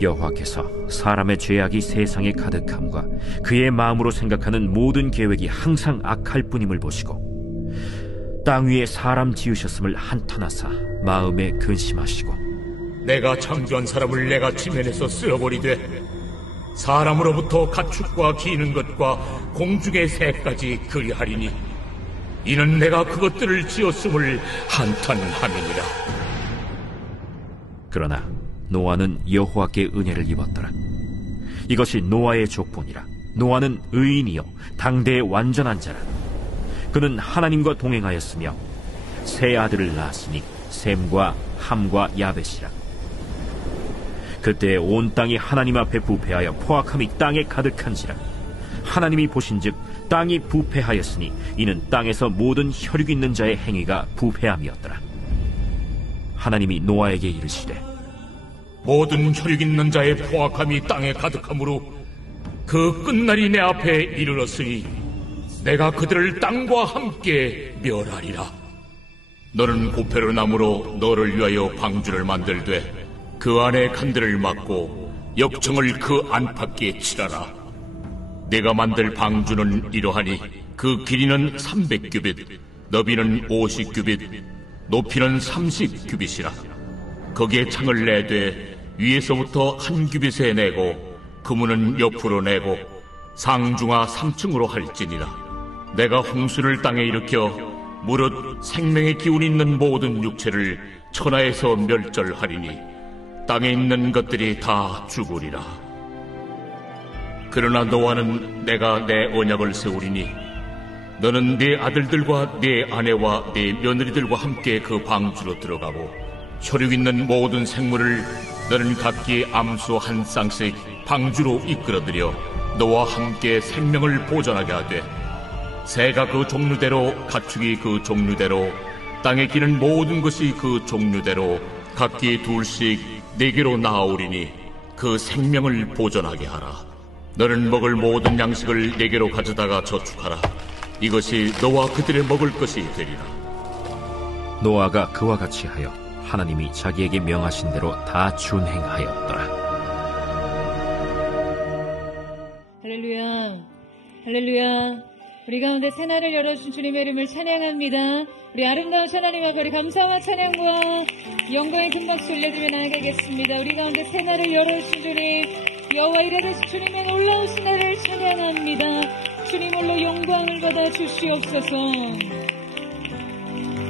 여호와께서 사람의 죄악이 세상에 가득함과 그의 마음으로 생각하는 모든 계획이 항상 악할 뿐임을 보시고 땅 위에 사람 지으셨음을 한탄하사 마음에 근심하시고 내가 창조한 사람을 내가 지면에서 쓸어버리되 사람으로부터 가축과 기는 것과 공중의 새까지 그리하리니 이는 내가 그것들을 지었음을 한탄함이니라. 그러나 노아는 여호와께 은혜를 입었더라. 이것이 노아의 족본이라. 노아는 의인이요 당대의 완전한 자라. 그는 하나님과 동행하였으며 세 아들을 낳았으니 셈과 함과 야벳이라. 그때 온 땅이 하나님 앞에 부패하여 포악함이 땅에 가득한지라. 하나님이 보신즉 땅이 부패하였으니 이는 땅에서 모든 혈육 있는 자의 행위가 부패함이었더라. 하나님이 노아에게 이르시되 모든 혈육 있는 자의 포악함이 땅에 가득하므로 그 끝날이 내 앞에 이르렀으니 내가 그들을 땅과 함께 멸하리라. 너는 고페로 나무로 너를 위하여 방주를 만들되 그 안에 칸들을 막고 역청을 그 안팎에 칠하라. 내가 만들 방주는 이러하니 그 길이는 300규빗, 너비는 50규빗, 높이는 30규빗이라. 거기에 창을 내되 위에서부터 한 규빗에 내고 그문은 옆으로 내고 상중하 3층으로 할지니라. 내가 홍수를 땅에 일으켜 무릇 생명의 기운 있는 모든 육체를 천하에서 멸절하리니 땅에 있는 것들이 다 죽으리라. 그러나 노아는 내가 내 언약을 세우리니 너는 네 아들들과 네 아내와 네 며느리들과 함께 그 방주로 들어가고 혈육 있는 모든 생물을 너는 각기 암수 한 쌍씩 방주로 이끌어들여 너와 함께 생명을 보존하게 하되 새가 그 종류대로 가축이 그 종류대로 땅에 기는 모든 것이 그 종류대로 각기 둘씩 네개로 나아오리니 그 생명을 보존하게 하라. 너는 먹을 모든 양식을 네개로 가져다가 저축하라. 이것이 너와 그들의 먹을 것이 되리라. 노아가 그와 같이 하여 하나님이 자기에게 명하신 대로 다 준행하였더라. 할렐루야, 할렐루야. 우리 가운데 새날을 열어주신 주님의 이름을 찬양합니다. 우리 아름다운 하나님 앞에 우리 감사와 찬양과 영광의 큰 박수 올려드리며 나아가겠습니다. 우리 가운데 새날을 열어주신 주님, 여호와 이레되신 주님의 놀라우신 날을 찬양합니다. 주님 홀로 영광을 받아 주시옵소서.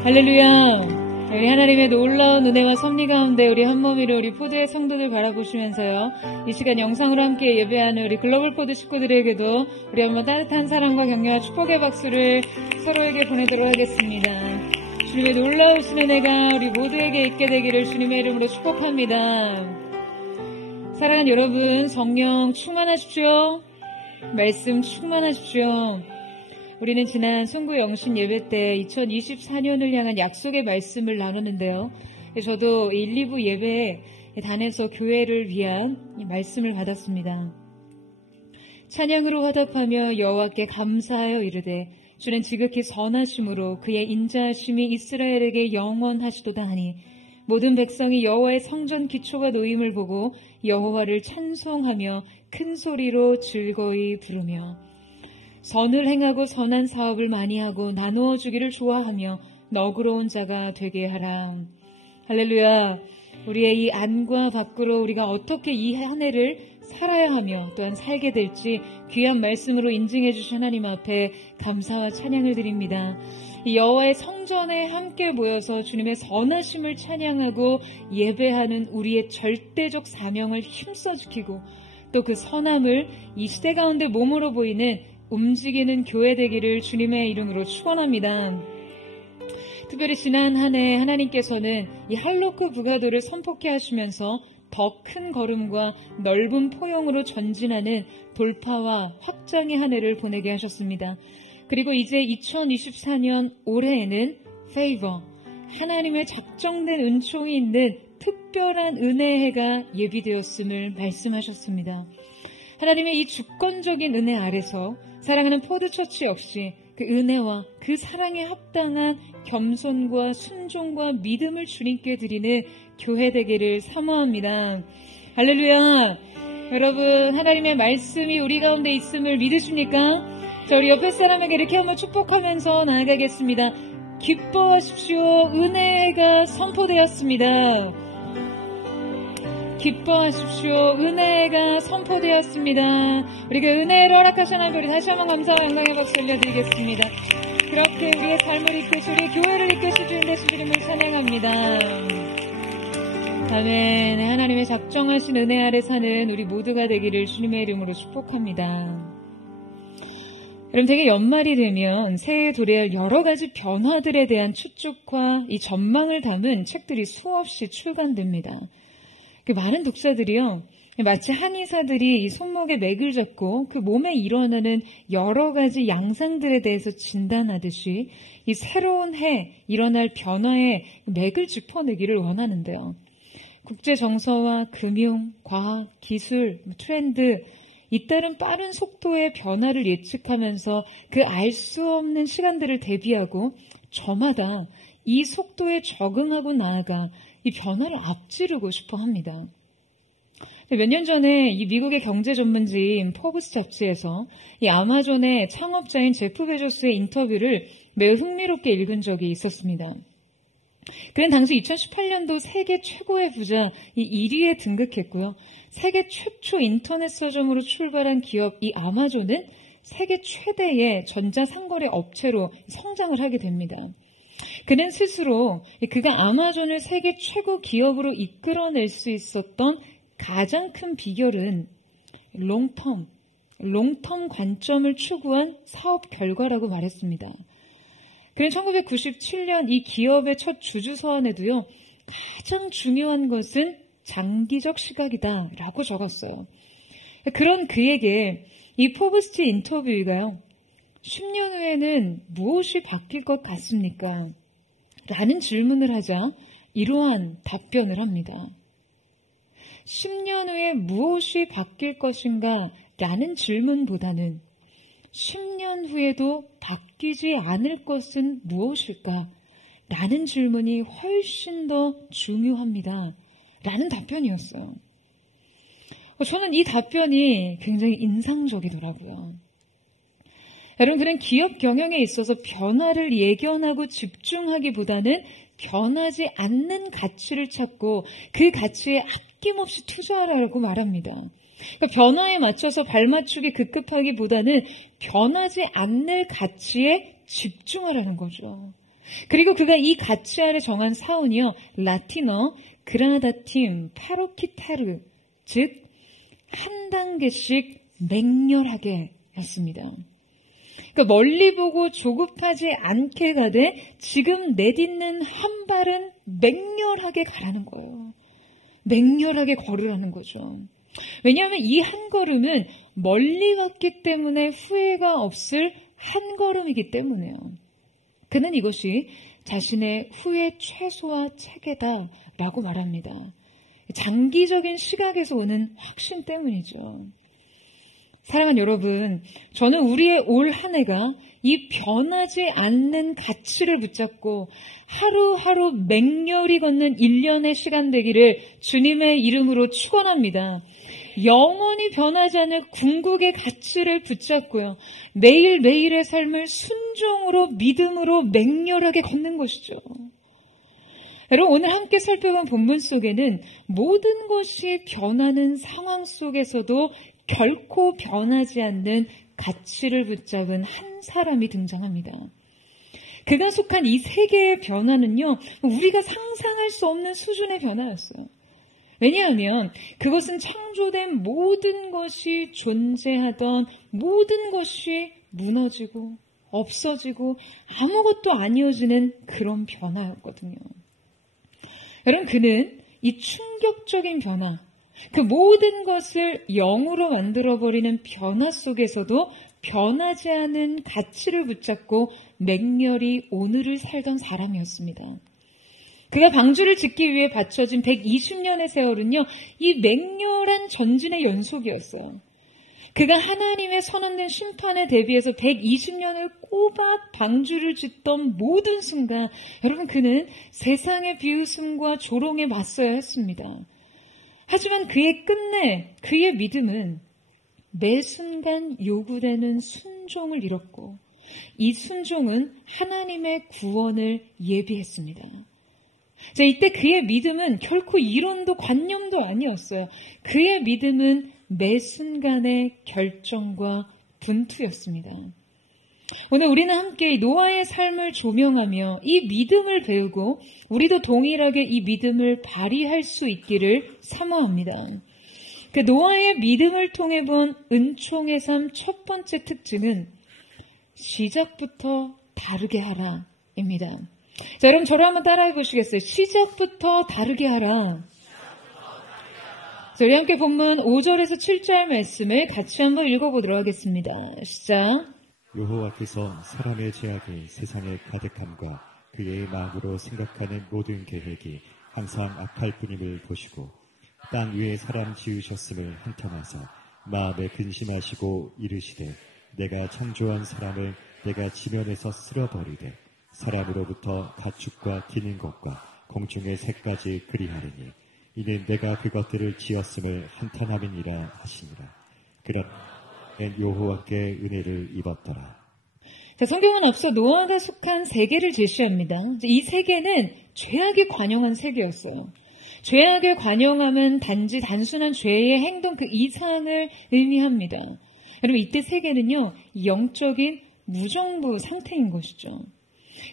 할렐루야. 우리 하나님의 놀라운 은혜와 섭리 가운데 우리 한몸으로 우리 포드의 성도들 바라보시면서요, 이 시간 영상으로 함께 예배하는 우리 글로벌 포드 식구들에게도 우리 한번 따뜻한 사랑과 격려와 축복의 박수를 서로에게 보내도록 하겠습니다. 주님의 놀라우신 은혜가 우리 모두에게 있게 되기를 주님의 이름으로 축복합니다. 사랑하는 여러분, 성령 충만하십시오. 말씀 충만하십시오. 우리는 지난 송구 영신 예배 때 2024년을 향한 약속의 말씀을 나눴는데요. 저도 1, 2부 예배 단에서 교회를 위한 이 말씀을 받았습니다. 찬양으로 화답하며 여호와께 감사하여 이르되 주는 지극히 선하심으로 그의 인자하심이 이스라엘에게 영원하시도다 하니 모든 백성이 여호와의 성전 기초가 놓임을 보고 여호와를 찬송하며 큰 소리로 즐거이 부르며 선을 행하고 선한 사업을 많이 하고 나누어 주기를 좋아하며 너그러운 자가 되게 하라. 할렐루야. 우리의 이 안과 밖으로 우리가 어떻게 이 한 해를 살아야 하며 또한 살게 될지 귀한 말씀으로 인증해 주신 하나님 앞에 감사와 찬양을 드립니다. 이 여호와의 성전에 함께 모여서 주님의 선하심을 찬양하고 예배하는 우리의 절대적 사명을 힘써 지키고 또 그 선함을 이 시대 가운데 몸으로 보이는 움직이는 교회 되기를 주님의 이름으로 축원합니다. 특별히 지난 한 해 하나님께서는 이 할로크 부가도를 선포케 하시면서 더 큰 걸음과 넓은 포용으로 전진하는 돌파와 확장의 한 해를 보내게 하셨습니다. 그리고 이제 2024년 올해에는 favor, 하나님의 작정된 은총이 있는 특별한 은혜의 해가 예비되었음을 말씀하셨습니다. 하나님의 이 주권적인 은혜 아래서 사랑하는 포드처치 역시 그 은혜와 그 사랑에 합당한 겸손과 순종과 믿음을 주님께 드리는 교회 되기를 사모합니다. 할렐루야. 여러분, 하나님의 말씀이 우리 가운데 있음을 믿으십니까? 자, 우리 옆에 사람에게 이렇게 한번 축복하면서 나아가겠습니다. 기뻐하십시오. 은혜가 선포되었습니다. 기뻐하십시오. 은혜가 선포되었습니다. 우리 그 은혜를 허락하신 하나님 다시 한번 감사와 영광의 박수 올려드리겠습니다. 그렇게 우리의 삶을 이끄시, 우리의 교회를 이끄시 주인 되신 이름을 찬양합니다. 아멘. 하나님의 작정하신 은혜 아래 사는 우리 모두가 되기를 주님의 이름으로 축복합니다. 여러분, 되게 연말이 되면 새해에 도래할 여러 가지 변화들에 대한 추측과 이 전망을 담은 책들이 수없이 출간됩니다. 많은 독자들이요, 마치 한의사들이 이 손목에 맥을 잡고 그 몸에 일어나는 여러 가지 양상들에 대해서 진단하듯이 이 새로운 해 일어날 변화의 맥을 짚어내기를 원하는데요. 국제 정서와 금융, 과학, 기술, 트렌드, 잇따른 빠른 속도의 변화를 예측하면서 그 알 수 없는 시간들을 대비하고 저마다 이 속도에 적응하고 나아가 이 변화를 앞지르고 싶어 합니다. 몇 년 전에 이 미국의 경제 전문지인 포브스 잡지에서 이 아마존의 창업자인 제프 베조스의 인터뷰를 매우 흥미롭게 읽은 적이 있었습니다. 그는 당시 2018년도 세계 최고의 부자 이 1위에 등극했고요. 세계 최초 인터넷 서점으로 출발한 기업 이 아마존은 세계 최대의 전자상거래 업체로 성장을 하게 됩니다. 그는 스스로 그가 아마존을 세계 최고 기업으로 이끌어낼 수 있었던 가장 큰 비결은 롱텀 관점을 추구한 사업 결과라고 말했습니다. 그는 1997년 이 기업의 첫 주주 서한에도요, 가장 중요한 것은 장기적 시각이다라고 적었어요. 그런 그에게 이 포브스 인터뷰가요, 10년 후에는 무엇이 바뀔 것 같습니까? 라는 질문을 하자 이러한 답변을 합니다. 10년 후에 무엇이 바뀔 것인가? 라는 질문보다는 10년 후에도 바뀌지 않을 것은 무엇일까? 라는 질문이 훨씬 더 중요합니다. 라는 답변이었어요. 저는 이 답변이 굉장히 인상적이더라고요. 여러분, 그는 기업 경영에 있어서 변화를 예견하고 집중하기보다는 변하지 않는 가치를 찾고 그 가치에 아낌없이 투자하라고 말합니다. 그러니까 변화에 맞춰서 발맞추기 급급하기보다는 변하지 않는 가치에 집중하라는 거죠. 그리고 그가 이 가치 아래 정한 사원이요, 라틴어 그라나다팀 파로키타르, 즉 한 단계씩 맹렬하게 였습니다. 그러니까 멀리 보고 조급하지 않게 가되 지금 내딛는 한 발은 맹렬하게 가라는 거예요. 맹렬하게 걸으라는 거죠. 왜냐하면 이 한 걸음은 멀리 갔기 때문에 후회가 없을 한 걸음이기 때문에요. 그는 이것이 자신의 후회 최소화 체계다라고 말합니다. 장기적인 시각에서 오는 확신 때문이죠. 사랑하는 여러분, 저는 우리의 올 한 해가 이 변하지 않는 가치를 붙잡고 하루하루 맹렬히 걷는 1년의 시간 되기를 주님의 이름으로 축원합니다. 영원히 변하지 않는 궁극의 가치를 붙잡고요, 매일매일의 삶을 순종으로 믿음으로 맹렬하게 걷는 것이죠. 여러분, 오늘 함께 살펴본 본문 속에는 모든 것이 변하는 상황 속에서도 결코 변하지 않는 가치를 붙잡은 한 사람이 등장합니다. 그가 속한 이 세계의 변화는요, 우리가 상상할 수 없는 수준의 변화였어요. 왜냐하면 그것은 창조된 모든 것이 존재하던 모든 것이 무너지고 없어지고 아무것도 아니어지는 그런 변화였거든요. 여러분, 그는 이 충격적인 변화, 그 모든 것을 영으로 만들어버리는 변화 속에서도 변하지 않은 가치를 붙잡고 맹렬히 오늘을 살던 사람이었습니다. 그가 방주를 짓기 위해 바쳐진 120년의 세월은요, 이 맹렬한 전진의 연속이었어요. 그가 하나님의 선언된 심판에 대비해서 120년을 꼬박 방주를 짓던 모든 순간, 여러분, 그는 세상의 비웃음과 조롱에 맞서야 했습니다. 하지만 그의 끝내 그의 믿음은 매 순간 요구되는 순종을 이뤘고 이 순종은 하나님의 구원을 예비했습니다. 자, 이때 그의 믿음은 결코 이론도 관념도 아니었어요. 그의 믿음은 매 순간의 결정과 분투였습니다. 오늘 우리는 함께 노아의 삶을 조명하며 이 믿음을 배우고 우리도 동일하게 이 믿음을 발휘할 수 있기를 사모합니다. 그 노아의 믿음을 통해 본 은총의 삶 첫 번째 특징은 시작부터 다르게 하라입니다. 자, 여러분 저를 한번 따라해 보시겠어요? 시작부터 다르게 하라. 자, 우리 함께 본문 5절에서 7절 말씀을 같이 한번 읽어보도록 하겠습니다. 시작. 여호와께서 사람의 죄악이 세상에 가득함과 그의 마음으로 생각하는 모든 계획이 항상 악할 뿐임을 보시고 땅 위에 사람 지으셨음을 한탄하사 마음에 근심하시고 이르시되 내가 창조한 사람을 내가 지면에서 쓸어버리되 사람으로부터 가축과 기는 것과 공중의 새까지 그리하리니 이는 내가 그것들을 지었음을 한탄함이니라 하시니라. 그러나 여호와께 은혜를 입었더라. 자, 성경은 앞서 노아가 속한 세계를 제시합니다. 이 세계는 죄악이 관영한 세계였어요. 죄악의 관영함은 단지 단순한 죄의 행동 그 이상을 의미합니다. 여러분 이때 세계는요 영적인 무정부 상태인 것이죠.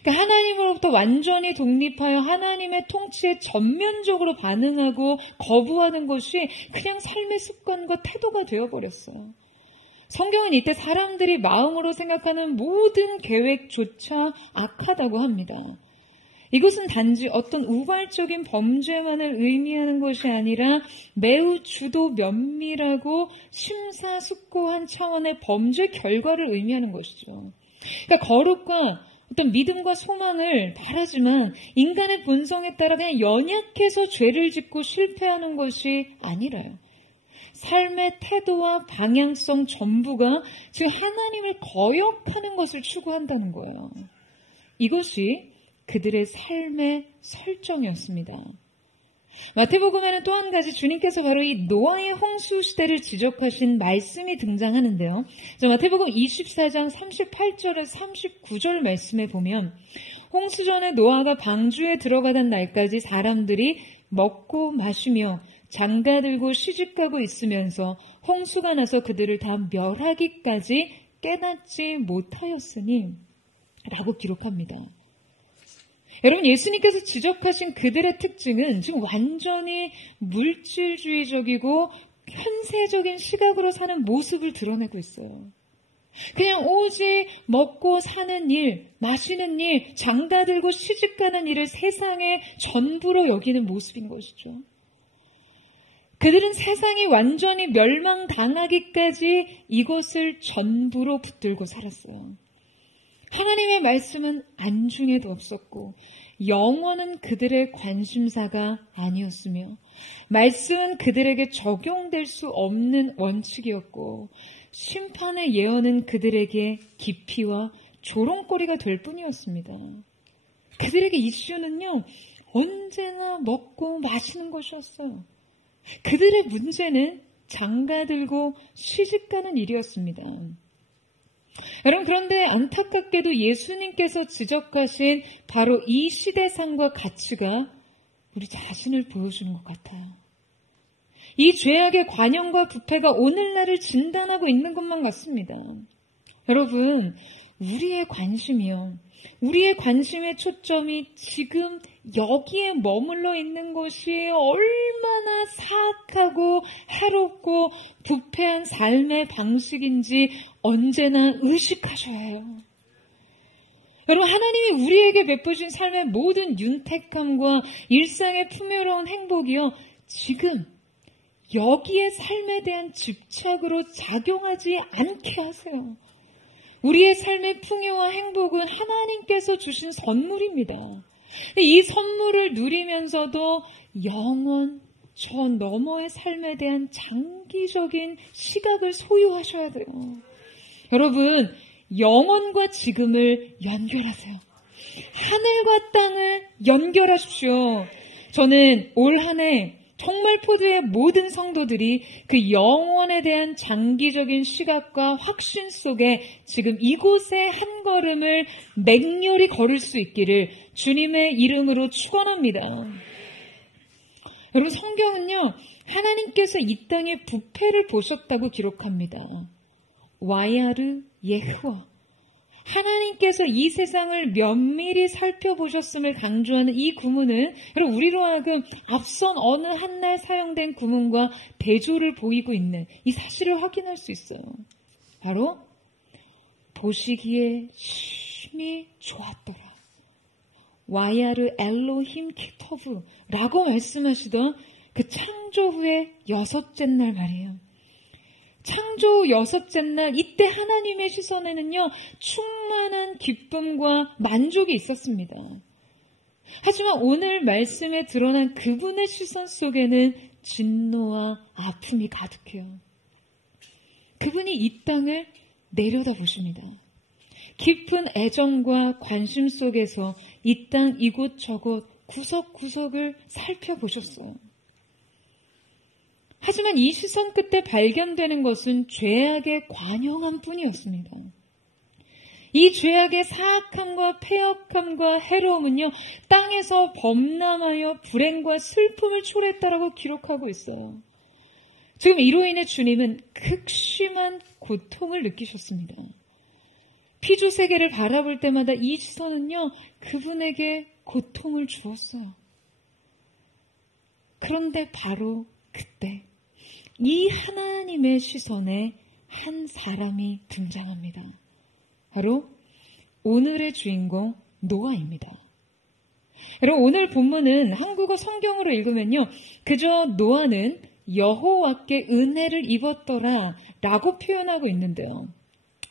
그러니까 하나님으로부터 완전히 독립하여 하나님의 통치에 전면적으로 반응하고 거부하는 것이 그냥 삶의 습관과 태도가 되어버렸어요. 성경은 이때 사람들이 마음으로 생각하는 모든 계획조차 악하다고 합니다. 이것은 단지 어떤 우발적인 범죄만을 의미하는 것이 아니라 매우 주도 면밀하고 심사숙고한 차원의 범죄 결과를 의미하는 것이죠. 그러니까 거룩과 어떤 믿음과 소망을 바라지만 인간의 본성에 따라 그냥 연약해서 죄를 짓고 실패하는 것이 아니라요. 삶의 태도와 방향성 전부가 지금 하나님을 거역하는 것을 추구한다는 거예요. 이것이 그들의 삶의 설정이었습니다. 마태복음에는 또 한 가지 주님께서 바로 이 노아의 홍수 시대를 지적하신 말씀이 등장하는데요. 마태복음 24장 38절에서 39절 말씀에 보면 홍수 전에 노아가 방주에 들어가던 날까지 사람들이 먹고 마시며 장가들고 시집가고 있으면서 홍수가 나서 그들을 다 멸하기까지 깨닫지 못하였으니 라고 기록합니다. 여러분 예수님께서 지적하신 그들의 특징은 지금 완전히 물질주의적이고 현세적인 시각으로 사는 모습을 드러내고 있어요. 그냥 오직 먹고 사는 일, 마시는 일, 장가들고 시집가는 일을 세상의 전부로 여기는 모습인 것이죠. 그들은 세상이 완전히 멸망당하기까지 이것을 전부로 붙들고 살았어요. 하나님의 말씀은 안중에도 없었고 영원은 그들의 관심사가 아니었으며 말씀은 그들에게 적용될 수 없는 원칙이었고 심판의 예언은 그들에게 기피와 조롱거리가 될 뿐이었습니다. 그들에게 이슈는요 언제나 먹고 마시는 것이었어요. 그들의 문제는 장가들고 시집가는 일이었습니다. 여러분 그런데 안타깝게도 예수님께서 지적하신 바로 이 시대상과 가치가 우리 자신을 보여주는 것 같아요. 이 죄악의 관영과 부패가 오늘날을 진단하고 있는 것만 같습니다. 여러분 우리의 관심이요. 우리의 관심의 초점이 지금 여기에 머물러 있는 것이 얼마나 사악하고 해롭고 부패한 삶의 방식인지 언제나 의식하셔야 해요. 여러분 하나님이 우리에게 베푸신 삶의 모든 윤택함과 일상의 풍요로운 행복이요. 지금 여기에 삶에 대한 집착으로 작용하지 않게 하세요. 우리의 삶의 풍요와 행복은 하나님께서 주신 선물입니다. 이 선물을 누리면서도 영원, 저 너머의 삶에 대한 장기적인 시각을 소유하셔야 돼요. 여러분, 영원과 지금을 연결하세요. 하늘과 땅을 연결하십시오. 저는 올 한 해 정말 포도의 모든 성도들이 그 영원에 대한 장기적인 시각과 확신 속에 지금 이곳에 한 걸음을 맹렬히 걸을 수 있기를 주님의 이름으로 축원합니다. 여러분, 성경은요, 하나님께서 이 땅의 부패를 보셨다고 기록합니다. 와야르 예후와, 하나님께서 이 세상을 면밀히 살펴보셨음을 강조하는 이 구문은 여러분, 우리로 하여금 앞선 어느 한날 사용된 구문과 대조를 보이고 있는 이 사실을 확인할 수 있어요. 바로 보시기에 심히 좋았더라. 와야르 엘로힘 키터브라고 말씀하시던 그 창조 후의 6째 날 말이에요. 창조 6째 날, 이때 하나님의 시선에는요, 충만한 기쁨과 만족이 있었습니다. 하지만 오늘 말씀에 드러난 그분의 시선 속에는 진노와 아픔이 가득해요. 그분이 이 땅을 내려다보십니다. 깊은 애정과 관심 속에서 이 땅 이곳저곳 구석구석을 살펴보셨어요. 하지만 이 시선 끝에 발견되는 것은 죄악의 관영함 뿐이었습니다. 이 죄악의 사악함과 폐역함과 해로움은요, 땅에서 범람하여 불행과 슬픔을 초래했다라고 기록하고 있어요. 지금 이로 인해 주님은 극심한 고통을 느끼셨습니다. 피조 세계를 바라볼 때마다 이 시선은요, 그분에게 고통을 주었어요. 그런데 바로 그때 이 하나님의 시선에 한 사람이 등장합니다. 바로 오늘의 주인공 노아입니다. 여러분, 오늘 본문은 한국어 성경으로 읽으면요, 그저 노아는 여호와께 은혜를 입었더라 라고 표현하고 있는데요.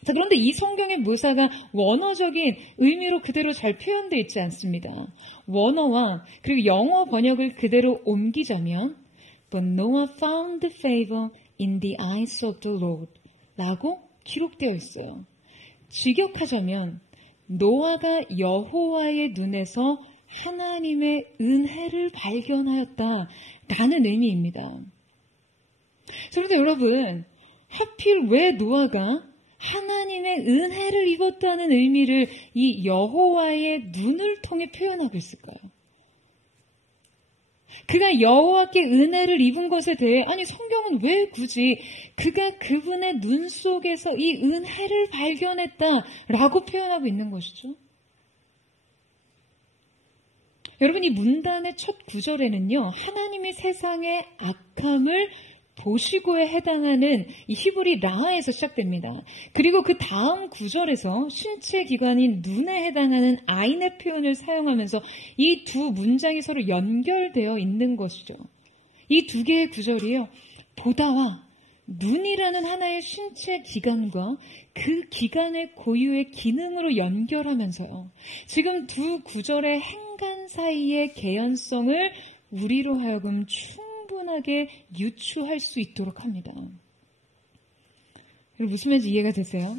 자, 그런데 이 성경의 묘사가 원어적인 의미로 그대로 잘 표현되어 있지 않습니다. 원어와 그리고 영어 번역을 그대로 옮기자면 But Noah found favor in the eyes of the Lord 라고 기록되어 있어요. 직역하자면 노아가 여호와의 눈에서 하나님의 은혜를 발견하였다라는 의미입니다. 그런데 여러분, 하필 왜 노아가 하나님의 은혜를 입었다는 의미를 이 여호와의 눈을 통해 표현하고 있을까요? 그가 여호와께 은혜를 입은 것에 대해 아니 성경은 왜 굳이 그가 그분의 눈 속에서 이 은혜를 발견했다라고 표현하고 있는 것이죠? 여러분, 이 문단의 첫 구절에는요, 하나님이 세상의 악함을 보시고에 해당하는 이 히브리 라에서 시작됩니다. 그리고 그 다음 구절에서 신체 기관인 눈에 해당하는 아인의 표현을 사용하면서 이 두 문장이 서로 연결되어 있는 것이죠. 이 두 개의 구절이요, 보다와 눈이라는 하나의 신체 기관과 그 기관의 고유의 기능으로 연결하면서요, 지금 두 구절의 행간 사이의 개연성을 우리로 하여금 충분하게 유추할 수 있도록 합니다. 여러분, 무슨 말인지 이해가 되세요?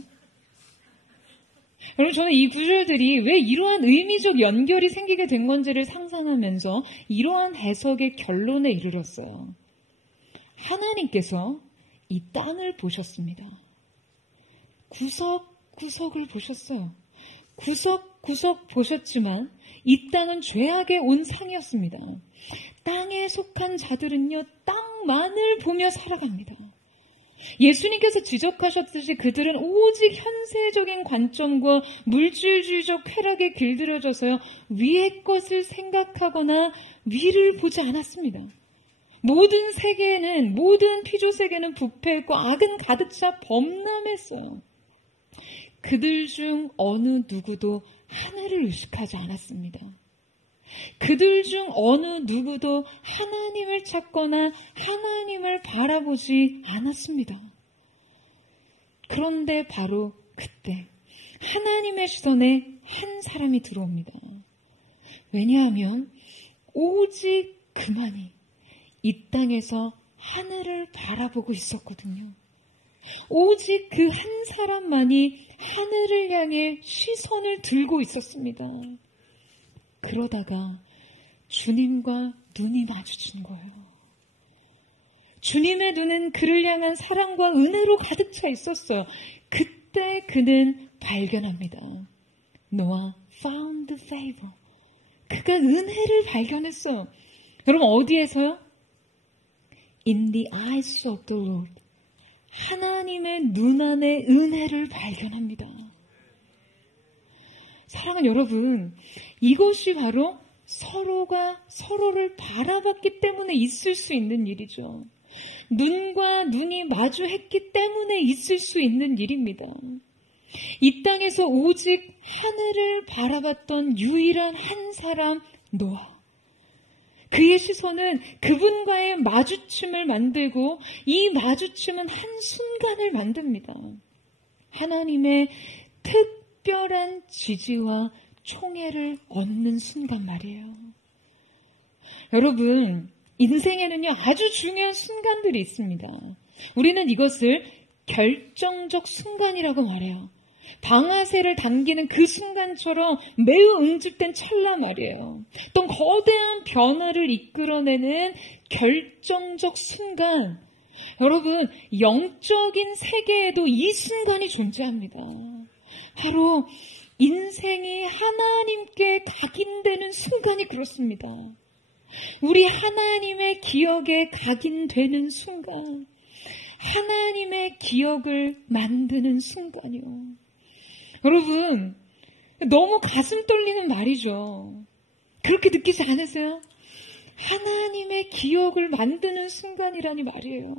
여러분, 저는 이 구절들이 왜 이러한 의미적 연결이 생기게 된 건지를 상상하면서 이러한 해석의 결론에 이르렀어요. 하나님께서 이 땅을 보셨습니다. 구석구석을 보셨어요. 구석구석 보셨지만 이 땅은 죄악의 온상이었습니다. 땅에 속한 자들은요, 땅만을 보며 살아갑니다. 예수님께서 지적하셨듯이 그들은 오직 현세적인 관점과 물질주의적 쾌락에 길들여져서요, 위의 것을 생각하거나 위를 보지 않았습니다. 모든 세계에는, 모든 피조 세계는 부패했고 악은 가득 차 범람했어요. 그들 중 어느 누구도 하늘을 의식하지 않았습니다. 그들 중 어느 누구도 하나님을 찾거나 하나님을 바라보지 않았습니다. 그런데 바로 그때 하나님의 시선에 한 사람이 들어옵니다. 왜냐하면 오직 그만이 이 땅에서 하늘을 바라보고 있었거든요. 오직 그 한 사람만이 하늘을 향해 시선을 들고 있었습니다. 그러다가 주님과 눈이 마주친 거예요. 주님의 눈은 그를 향한 사랑과 은혜로 가득 차 있었어요. 그때 그는 발견합니다. 노아 found favor. 그가 은혜를 발견했어요. 여러분 어디에서요? In the eyes of the Lord. 하나님의 눈 안에 은혜를 발견합니다. 사랑하는 여러분, 이것이 바로 서로가 서로를 바라봤기 때문에 있을 수 있는 일이죠. 눈과 눈이 마주했기 때문에 있을 수 있는 일입니다. 이 땅에서 오직 하늘을 바라봤던 유일한 한 사람 노아. 그의 시선은 그분과의 마주침을 만들고 이 마주침은 한순간을 만듭니다. 하나님의 특별한 지지와 총애를 얻는 순간 말이에요. 여러분, 인생에는요 아주 중요한 순간들이 있습니다. 우리는 이것을 결정적 순간이라고 말해요. 방아쇠를 당기는 그 순간처럼 매우 응집된 찰나 말이에요. 또 거대한 변화를 이끌어내는 결정적 순간. 여러분, 영적인 세계에도 이 순간이 존재합니다. 바로 인생이 하나님께 각인되는 순간이 그렇습니다. 우리 하나님의 기억에 각인되는 순간, 하나님의 기억을 만드는 순간이요. 여러분, 너무 가슴 떨리는 말이죠. 그렇게 느끼지 않으세요? 하나님의 기억을 만드는 순간이라니 말이에요.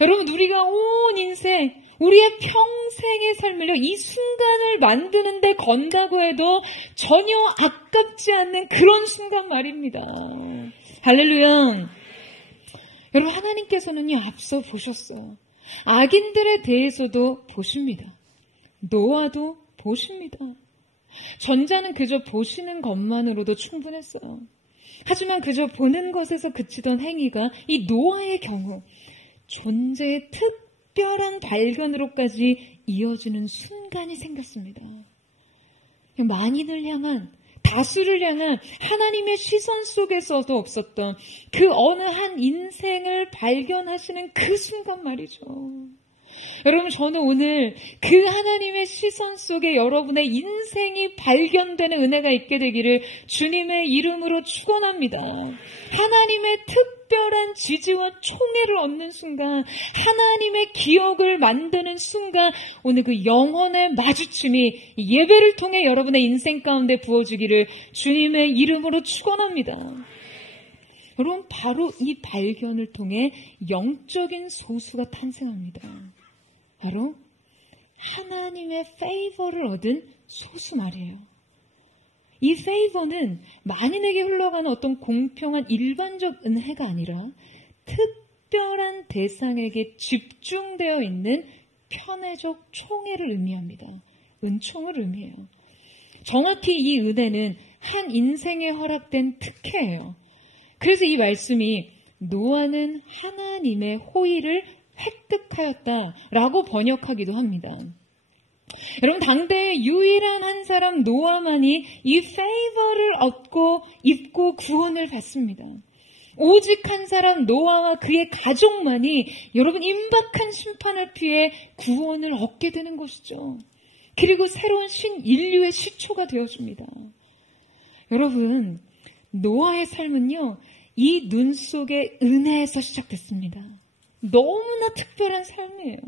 여러분, 우리가 온 인생, 우리의 평생의 삶을요, 이 순간을 만드는데 건다고 해도 전혀 아깝지 않는 그런 순간 말입니다. 할렐루야. 여러분, 하나님께서는요, 앞서 보셨어요. 악인들에 대해서도 보십니다. 노아도 보십니다. 전자는 그저 보시는 것만으로도 충분했어요. 하지만 그저 보는 것에서 그치던 행위가 이 노아의 경우 존재의 특별한 발견으로까지 이어지는 순간이 생겼습니다. 만인을 향한, 다수를 향한 하나님의 시선 속에서도 없었던 그 어느 한 인생을 발견하시는 그 순간 말이죠. 여러분, 저는 오늘 그 하나님의 시선 속에 여러분의 인생이 발견되는 은혜가 있게 되기를 주님의 이름으로 축원합니다. 하나님의 특별한 지지와 총애를 얻는 순간, 하나님의 기억을 만드는 순간, 오늘 그 영혼의 마주침이 예배를 통해 여러분의 인생 가운데 부어지기를 주님의 이름으로 축원합니다. 여러분, 바로 이 발견을 통해 영적인 소수가 탄생합니다. 바로 하나님의 페이버를 얻은 소수 말이에요. 이 페이버는 만인에게 흘러가는 어떤 공평한 일반적 은혜가 아니라 특별한 대상에게 집중되어 있는 편애적 총애를 의미합니다. 은총을 의미해요. 정확히 이 은혜는 한 인생에 허락된 특혜예요. 그래서 이 말씀이 노아는 하나님의 호의를 획득하였다라고 번역하기도 합니다. 여러분, 당대의 유일한 한 사람 노아만이 이 페이버를 얻고 입고 구원을 받습니다. 오직 한 사람 노아와 그의 가족만이 여러분 임박한 심판을 피해 구원을 얻게 되는 것이죠. 그리고 새로운 신인류의 시초가 되어줍니다. 여러분, 노아의 삶은요, 이 눈 속의 은혜에서 시작됐습니다. 너무나 특별한 삶이에요.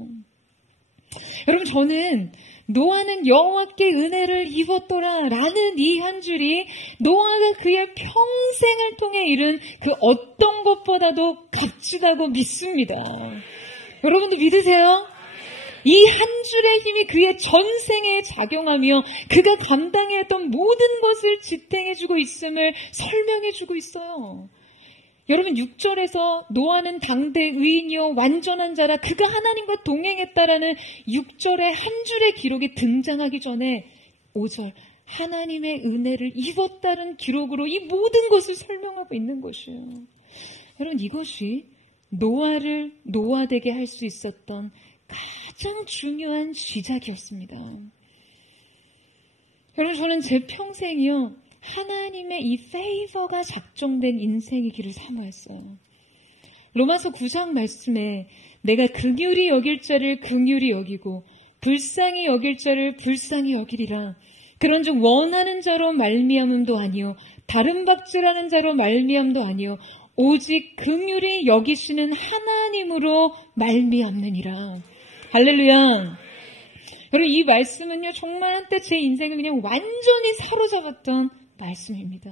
여러분, 저는 노아는 여호와께 은혜를 입었더라 라는 이 한 줄이 노아가 그의 평생을 통해 이룬 그 어떤 것보다도 값지다고 믿습니다. 여러분도 믿으세요? 이 한 줄의 힘이 그의 전생에 작용하며 그가 감당해야 했던 모든 것을 지탱해주고 있음을 설명해주고 있어요. 여러분, 6절에서 노아는 당대 의인이요 완전한 자라 그가 하나님과 동행했다라는 6절의 한 줄의 기록이 등장하기 전에 5절 하나님의 은혜를 입었다는 기록으로 이 모든 것을 설명하고 있는 것이에요. 여러분, 이것이 노아를 노아되게 할 수 있었던 가장 중요한 시작이었습니다. 여러분, 저는 제 평생이요, 하나님의 이 페이버가 작정된 인생이기를 사모했어요. 로마서 9장 말씀에 내가 긍휼히 여길 자를 긍휼히 여기고 불쌍히 여길 자를 불쌍히 여기리라. 그런즉 원하는 자로 말미암음도 아니요 다른 박질하는 자로 말미암도 아니요 오직 긍휼히 여기시는 하나님으로 말미암느니라. 할렐루야. 여러분, 이 말씀은요 정말 한때 제 인생을 그냥 완전히 사로잡았던 말씀입니다.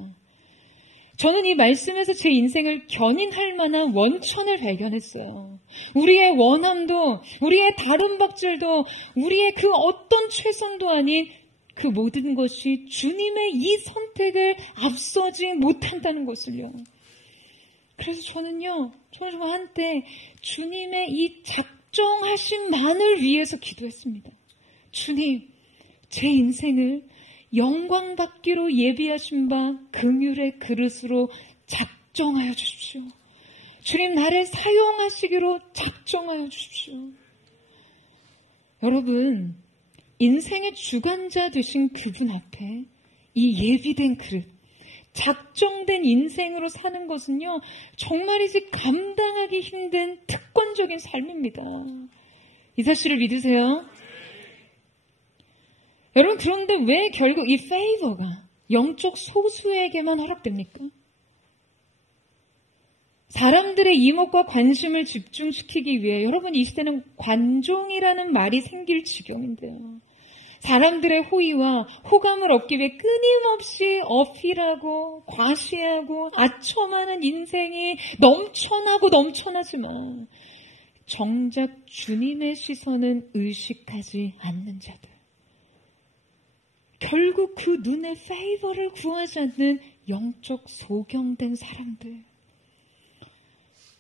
저는 이 말씀에서 제 인생을 견인할 만한 원천을 발견했어요. 우리의 원함도, 우리의 다른 박질도, 우리의 그 어떤 최선도 아닌 그 모든 것이 주님의 이 선택을 앞서지 못한다는 것을요. 그래서 저는 정말 한때 주님의 이 작정하심만을 위해서 기도했습니다. 주님, 제 인생을 영광 받기로 예비하신 바 긍휼의 그릇으로 작정하여 주십시오. 주님, 나를 사용하시기로 작정하여 주십시오. 여러분, 인생의 주관자 되신 그분 앞에 이 예비된 그릇, 작정된 인생으로 사는 것은요 정말이지 감당하기 힘든 특권적인 삶입니다. 이 사실을 믿으세요? 여러분, 그런데 왜 결국 이 페이버가 영적 소수에게만 허락됩니까? 사람들의 이목과 관심을 집중시키기 위해 여러분, 이 시대는 관종이라는 말이 생길 지경인데요. 사람들의 호의와 호감을 얻기 위해 끊임없이 어필하고 과시하고 아첨하는 인생이 넘쳐나지만 정작 주님의 시선은 의식하지 않는 자들. 결국 그 눈에 페이버를 구하지 않는 영적 소경된 사람들.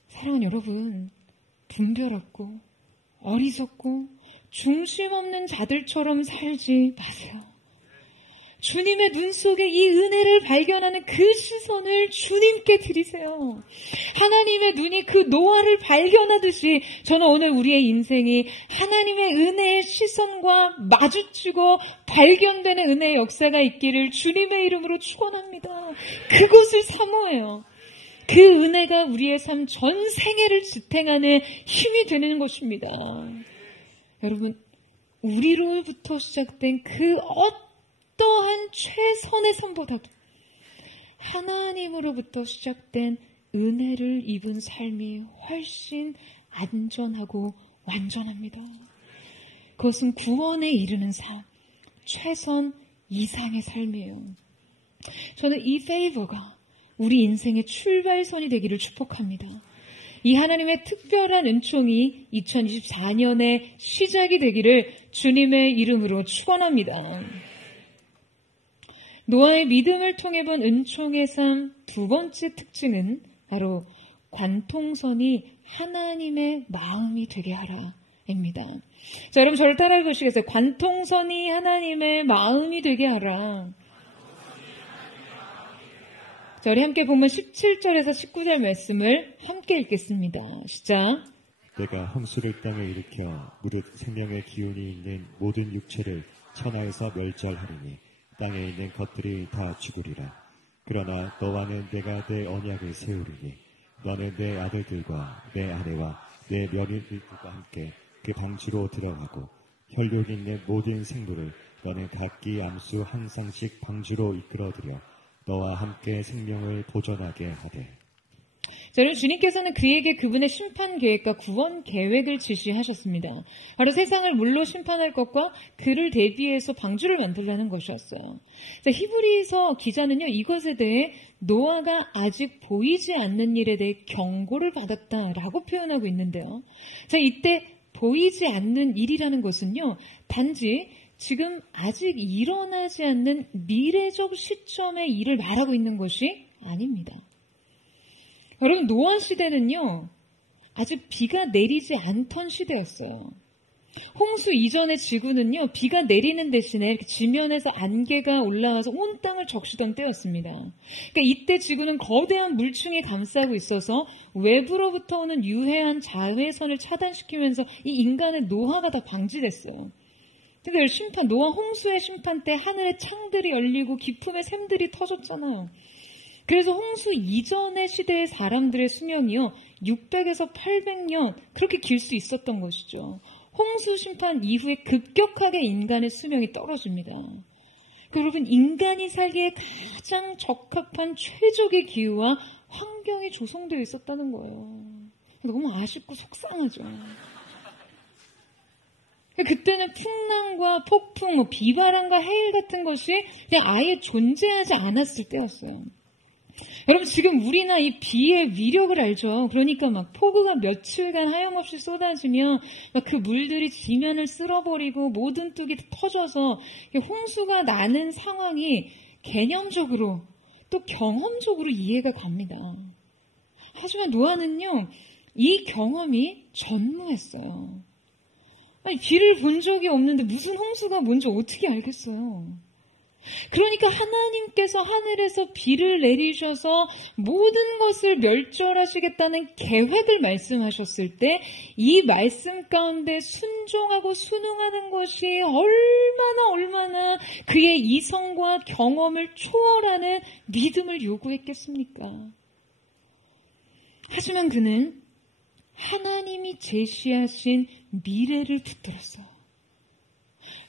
사랑하는 여러분, 분별 없고 어리석고 중심 없는 자들처럼 살지 마세요. 주님의 눈 속에 이 은혜를 발견하는 그 시선을 주님께 드리세요. 하나님의 눈이 그 노아를 발견하듯이 저는 오늘 우리의 인생이 하나님의 은혜의 시선과 마주치고 발견되는 은혜의 역사가 있기를 주님의 이름으로 축원합니다. 그것을 사모해요. 그 은혜가 우리의 삶 전 생애를 지탱하는 힘이 되는 것입니다. 여러분, 우리로부터 시작된 그 어떠한 최선의 삶보다도 하나님으로부터 시작된 은혜를 입은 삶이 훨씬 안전하고 완전합니다. 그것은 구원에 이르는 삶, 최선 이상의 삶이에요. 저는 이 페이버가 우리 인생의 출발선이 되기를 축복합니다. 이 하나님의 특별한 은총이 2024년의 시작이 되기를 주님의 이름으로 축원합니다. 노아의 믿음을 통해 본 은총의 삶 두 번째 특징은 바로 관통선이 하나님의 마음이 되게 하라입니다. 자, 여러분 저를 따라해 보시겠어요? 관통선이 하나님의 마음이 되게 하라. 자, 우리 함께 보면 17절에서 19절 말씀을 함께 읽겠습니다. 시작. 내가 홍수를 땅에 일으켜 무릇 생명의 기운이 있는 모든 육체를 천하에서 멸절하리니 땅에 있는 것들이 다 죽으리라. 그러나 너와는 내가 내 언약을 세우리니 너는 내 아들들과 내 아내와 내 며느리들과 함께 그 방주로 들어가고 혈육 있는 모든 생물을 너는 각기 암수 한 쌍씩 방주로 이끌어들여 너와 함께 생명을 보존하게 하되. 자, 여러분 주님께서는 그에게 그분의 심판 계획과 구원 계획을 지시하셨습니다. 바로 세상을 물로 심판할 것과 그를 대비해서 방주를 만들라는 것이었어요. 자, 히브리서 기자는요, 이것에 대해 노아가 아직 보이지 않는 일에 대해 경고를 받았다라고 표현하고 있는데요. 자, 이때 보이지 않는 일이라는 것은요, 단지 지금 아직 일어나지 않는 미래적 시점의 일을 말하고 있는 것이 아닙니다. 여러분, 노아 시대는요, 아직 비가 내리지 않던 시대였어요. 홍수 이전의 지구는요, 비가 내리는 대신에 지면에서 안개가 올라와서 온 땅을 적시던 때였습니다. 그러니까 이때 지구는 거대한 물층이 감싸고 있어서 외부로부터 오는 유해한 자외선을 차단시키면서 이 인간의 노화가 다 방지됐어요. 근데 노아 홍수의 심판 때 하늘의 창들이 열리고 기품의 샘들이 터졌잖아요. 그래서 홍수 이전의 시대의 사람들의 수명이요 600에서 800년 그렇게 길 수 있었던 것이죠. 홍수 심판 이후에 급격하게 인간의 수명이 떨어집니다. 여러분, 인간이 살기에 가장 적합한 최적의 기후와 환경이 조성되어 있었다는 거예요. 너무 아쉽고 속상하죠. 그때는 풍랑과 폭풍, 비바람과 해일 같은 것이 그냥 아예 존재하지 않았을 때였어요. 여러분, 지금 우리나 이 비의 위력을 알죠? 그러니까 막 폭우가 며칠간 하염없이 쏟아지며 막 그 물들이 지면을 쓸어버리고 모든 뚝이 터져서 홍수가 나는 상황이 개념적으로 또 경험적으로 이해가 갑니다. 하지만 노아는요, 이 경험이 전무했어요. 아니, 비를 본 적이 없는데 무슨 홍수가 뭔지 어떻게 알겠어요? 그러니까 하나님께서 하늘에서 비를 내리셔서 모든 것을 멸절하시겠다는 계획을 말씀하셨을 때 이 말씀 가운데 순종하고 순응하는 것이 얼마나 그의 이성과 경험을 초월하는 믿음을 요구했겠습니까? 하지만 그는 하나님이 제시하신 미래를 붙들었어요.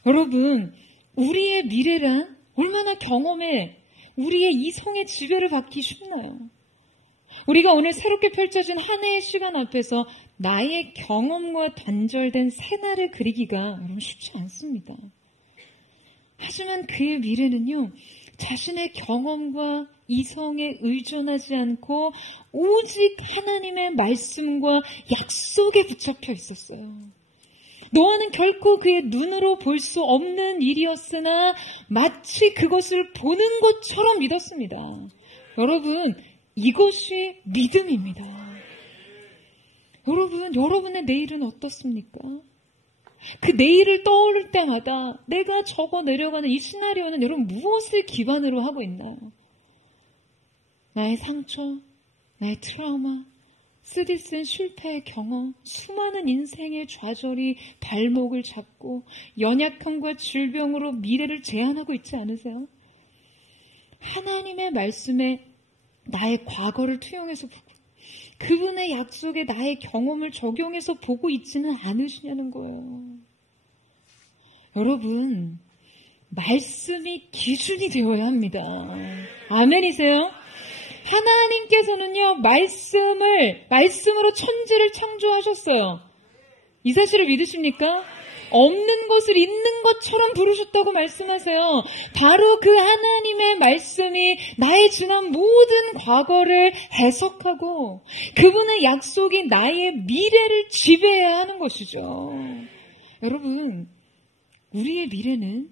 여러분, 우리의 미래란 얼마나 경험에 우리의 이성의 지배를 받기 쉽나요? 우리가 오늘 새롭게 펼쳐진 한 해의 시간 앞에서 나의 경험과 단절된 새날을 그리기가 여러분 쉽지 않습니다. 하지만 그의 미래는요, 자신의 경험과 이성에 의존하지 않고 오직 하나님의 말씀과 약속에 붙잡혀 있었어요. 노아는 결코 그의 눈으로 볼 수 없는 일이었으나 마치 그것을 보는 것처럼 믿었습니다. 여러분, 이것이 믿음입니다. 여러분, 여러분의 내일은 어떻습니까? 그 내일을 떠오를 때마다 내가 적어 내려가는 이 시나리오는 여러분 무엇을 기반으로 하고 있나요? 나의 상처, 나의 트라우마, 쓰디쓴 실패의 경험, 수많은 인생의 좌절이 발목을 잡고 연약함과 질병으로 미래를 제한하고 있지 않으세요? 하나님의 말씀에 나의 과거를 투영해서 보고 그분의 약속에 나의 경험을 적용해서 보고 있지는 않으시냐는 거예요. 여러분, 말씀이 기준이 되어야 합니다. 아멘이세요? 하나님께서는요, 말씀으로 천지를 창조하셨어요. 이 사실을 믿으십니까? 없는 것을 있는 것처럼 부르셨다고 말씀하세요. 바로 그 하나님의 말씀이 나의 지난 모든 과거를 해석하고 그분의 약속이 나의 미래를 지배해야 하는 것이죠. 여러분, 우리의 미래는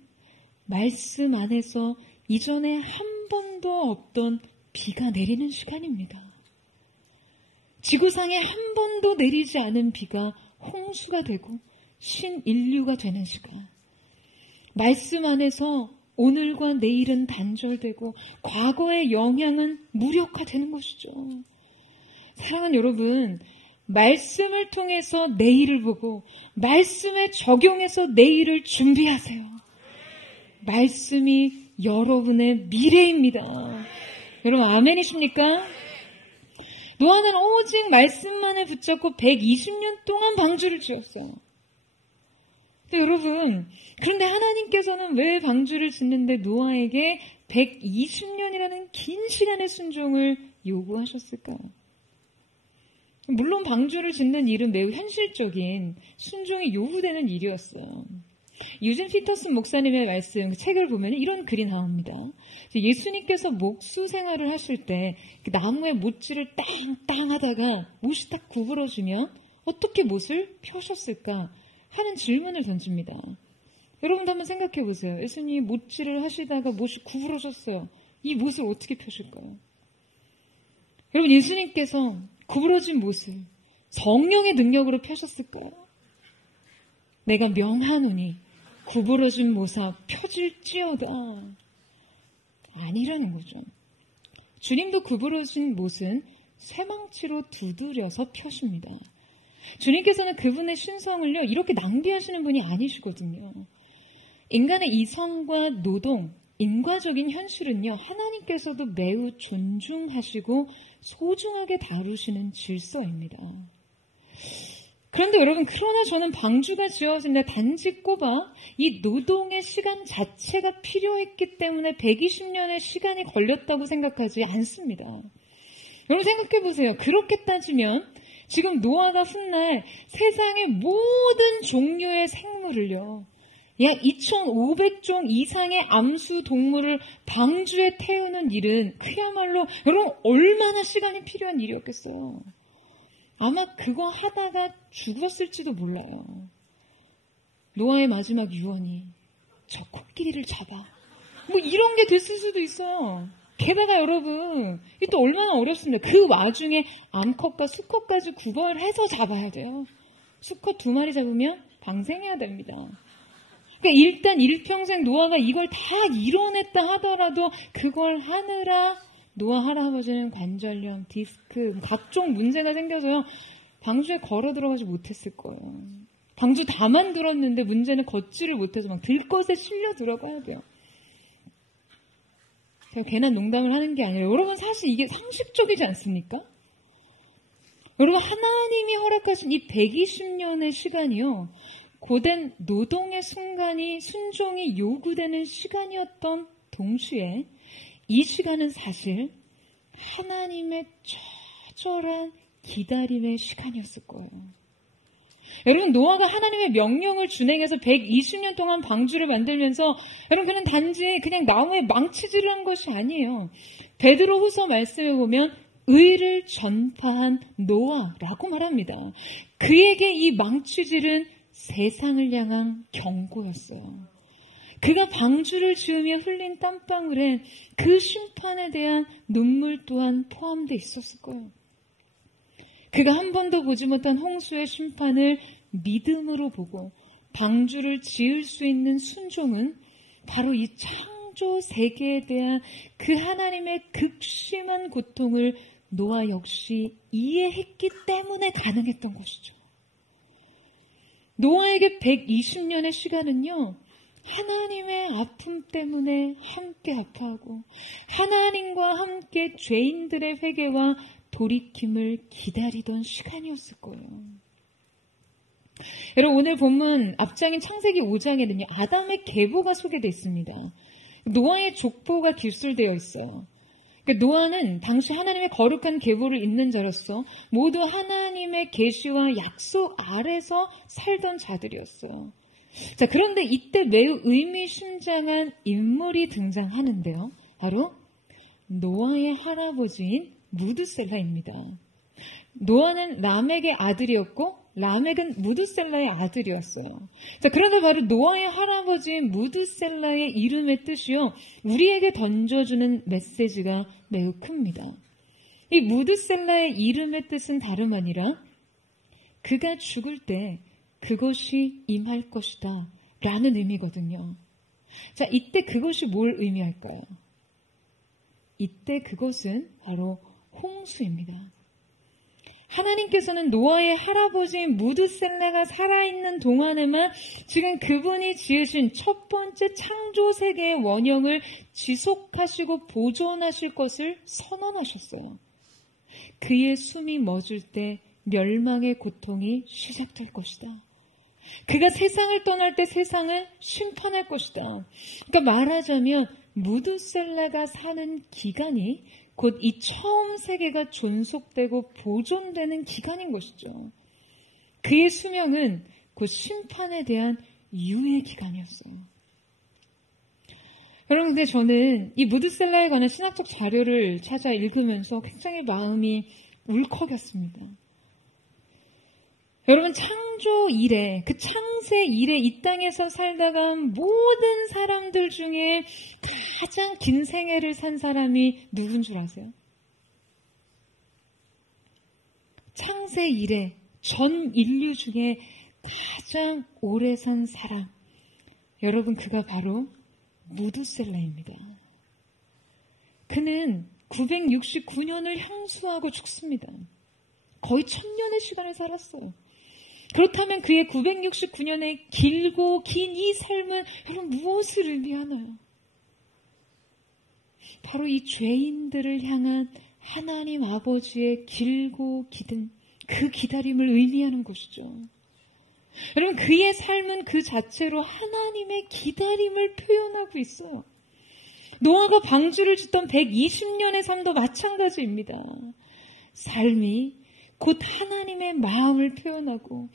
말씀 안에서 이전에 한 번도 없던 비가 내리는 시간입니다. 지구상에 한 번도 내리지 않은 비가 홍수가 되고 신인류가 되는 시간. 말씀 안에서 오늘과 내일은 단절되고 과거의 영향은 무력화되는 것이죠. 사랑하는 여러분, 말씀을 통해서 내일을 보고 말씀에 적용해서 내일을 준비하세요. 말씀이 여러분의 미래입니다. 여러분 아멘이십니까? 노아는 오직 말씀만을 붙잡고 120년 동안 방주를 지었어요. 여러분, 그런데 하나님께서는 왜 방주를 짓는데 노아에게 120년이라는 긴 시간의 순종을 요구하셨을까요? 물론 방주를 짓는 일은 매우 현실적인 순종이 요구되는 일이었어요. 유진 피터슨 목사님의 말씀, 책을 보면 이런 글이 나옵니다. 예수님께서 목수 생활을 하실 때 나무에 못질을 땅땅 하다가 못이 딱 구부러지면 어떻게 못을 펴셨을까 하는 질문을 던집니다. 여러분도 한번 생각해 보세요. 예수님이 못질을 하시다가 못이 구부러졌어요. 이 못을 어떻게 펴실까요? 여러분, 예수님께서 구부러진 못을 성령의 능력으로 펴셨을까요? 내가 명하노니 구부러진 못아 펴질지어다. 아니라는 거죠. 주님도 구부러진 못은 쇠망치로 두드려서 펴십니다. 주님께서는 그분의 신성을요, 이렇게 낭비하시는 분이 아니시거든요. 인간의 이성과 노동, 인과적인 현실은요, 하나님께서도 매우 존중하시고 소중하게 다루시는 질서입니다. 그런데 여러분, 그러나 저는 방주가 지어진다 단지 꼽아 이 노동의 시간 자체가 필요했기 때문에 120년의 시간이 걸렸다고 생각하지 않습니다. 여러분 생각해 보세요. 그렇게 따지면 지금 노아가 훗날 세상의 모든 종류의 생물을요, 약 2,500종 이상의 암수 동물을 방주에 태우는 일은 그야말로 여러분 얼마나 시간이 필요한 일이었겠어요. 아마 그거 하다가 죽었을지도 몰라요. 노아의 마지막 유언이 저 코끼리를 잡아. 뭐 이런 게 됐을 수도 있어요. 게다가 여러분, 이게 또 얼마나 어렵습니다. 그 와중에 암컷과 수컷까지 구별을 해서 잡아야 돼요. 수컷 2마리 잡으면 방생해야 됩니다. 그러니까 일단 일평생 노아가 이걸 다 이뤄냈다 하더라도 그걸 하느라 노아 할아버지는 관절염, 디스크, 각종 문제가 생겨서요, 방주에 걸어 들어가지 못했을 거예요. 방주 다 만들었는데 문제는 걷지를 못해서 막 들것에 실려 들어가야 돼요. 제가 괜한 농담을 하는 게 아니라 여러분 사실 이게 상식적이지 않습니까? 여러분 하나님이 허락하신 이 120년의 시간이요, 고된 노동의 순간이 순종이 요구되는 시간이었던 동시에 이 시간은 사실 하나님의 처절한 기다림의 시간이었을 거예요. 여러분 노아가 하나님의 명령을 준행해서 120년 동안 방주를 만들면서 여러분 그냥 단지 그냥 나무에 망치질을 한 것이 아니에요. 베드로후서 말씀에 보면 의를 전파한 노아라고 말합니다. 그에게 이 망치질은 세상을 향한 경고였어요. 그가 방주를 지으며 흘린 땀방울에 그 심판에 대한 눈물 또한 포함되어 있었을 거예요. 그가 한 번도 보지 못한 홍수의 심판을 믿음으로 보고 방주를 지을 수 있는 순종은 바로 이 창조 세계에 대한 그 하나님의 극심한 고통을 노아 역시 이해했기 때문에 가능했던 것이죠. 노아에게 120년의 시간은요, 하나님의 아픔 때문에 함께 아파하고 하나님과 함께 죄인들의 회개와 돌이킴을 기다리던 시간이었을 거예요. 여러분 오늘 본문 앞장인 창세기 5장에는요 아담의 계보가 소개되어 있습니다. 노아의 족보가 기술되어 있어요. 그러니까 노아는 당시 하나님의 거룩한 계보를 잇는 자로서 모두 하나님의 계시와 약속 아래서 살던 자들이었어요. 자, 그런데 이때 매우 의미심장한 인물이 등장하는데요. 바로 노아의 할아버지인 무드셀라입니다. 노아는 람에게 아들이었고 라멕은 무드셀라의 아들이었어요. 자, 그런데 바로 노아의 할아버지인 무드셀라의 이름의 뜻이요, 우리에게 던져주는 메시지가 매우 큽니다. 이 무드셀라의 이름의 뜻은 다름 아니라 그가 죽을 때 그것이 임할 것이다 라는 의미거든요. 자, 이때 그것이 뭘 의미할까요? 이때 그것은 바로 홍수입니다. 하나님께서는 노아의 할아버지인 무드셀라가 살아있는 동안에만 지금 그분이 지으신 첫 번째 창조 세계의 원형을 지속하시고 보존하실 것을 선언하셨어요. 그의 숨이 멎을 때 멸망의 고통이 시작될 것이다. 그가 세상을 떠날 때 세상을 심판할 것이다. 그러니까 말하자면 무드셀라가 사는 기간이 곧 이 처음 세계가 존속되고 보존되는 기간인 것이죠. 그의 수명은 곧 심판에 대한 유예 기간이었어요. 여러분, 근데 저는 이 무드셀라에 관한 신학적 자료를 찾아 읽으면서 굉장히 마음이 울컥였습니다. 여러분, 창조 이래, 그 창세 이래 이 땅에서 살다가 모든 사람들 중에 가장 긴 생애를 산 사람이 누군 줄 아세요? 창세 이래 전 인류 중에 가장 오래 산 사람, 여러분, 그가 바로 무드셀라입니다. 그는 969년을 향수하고 죽습니다. 거의 1000년의 시간을 살았어요. 그렇다면 그의 969년의 길고 긴 이 삶은 여러분 무엇을 의미하나요? 바로 이 죄인들을 향한 하나님 아버지의 길고 기든 그 기다림을 의미하는 것이죠. 여러분, 그의 삶은 그 자체로 하나님의 기다림을 표현하고 있어요. 노아가 방주를 짓던 120년의 삶도 마찬가지입니다. 삶이 곧 하나님의 마음을 표현하고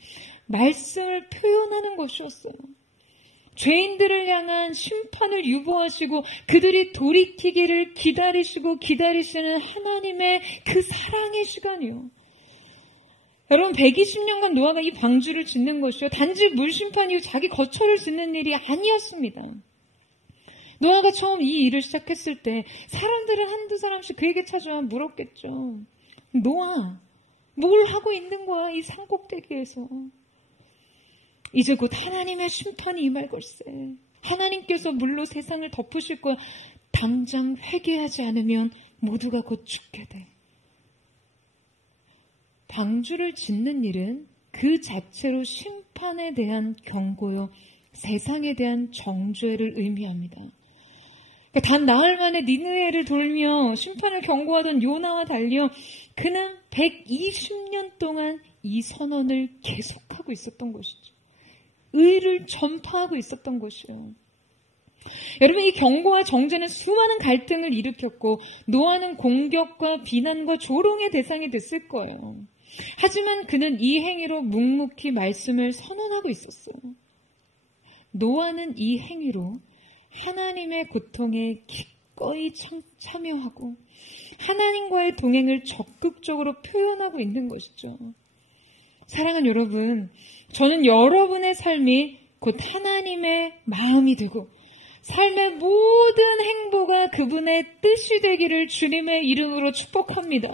말씀을 표현하는 것이었어요. 죄인들을 향한 심판을 유보하시고 그들이 돌이키기를 기다리시는 하나님의 그 사랑의 시간이요. 여러분, 120년간 노아가 이 방주를 짓는 것이요, 단지 물심판 이후 자기 거처를 짓는 일이 아니었습니다. 노아가 처음 이 일을 시작했을 때 사람들은 한두 사람씩 그에게 찾아와 물었겠죠. 노아, 뭘 하고 있는 거야, 이 산꼭대기에서. 이제 곧 하나님의 심판이 임할 걸세. 하나님께서 물로 세상을 덮으실 거야. 당장 회개하지 않으면 모두가 곧 죽게 돼. 방주를 짓는 일은 그 자체로 심판에 대한 경고요, 세상에 대한 정죄를 의미합니다. 그러니까 단 나흘 만에 니느웨를 돌며 심판을 경고하던 요나와 달리어 그는 120년 동안 이 선언을 계속하고 있었던 것이죠. 의를 전파하고 있었던 것이요. 여러분, 이 경고와 정죄는 수많은 갈등을 일으켰고 노아는 공격과 비난과 조롱의 대상이 됐을 거예요. 하지만 그는 이 행위로 묵묵히 말씀을 선언하고 있었어요. 노아는 이 행위로 하나님의 고통에 기꺼이 참여하고 하나님과의 동행을 적극적으로 표현하고 있는 것이죠. 사랑하는 여러분, 저는 여러분의 삶이 곧 하나님의 마음이 되고 삶의 모든 행보가 그분의 뜻이 되기를 주님의 이름으로 축복합니다.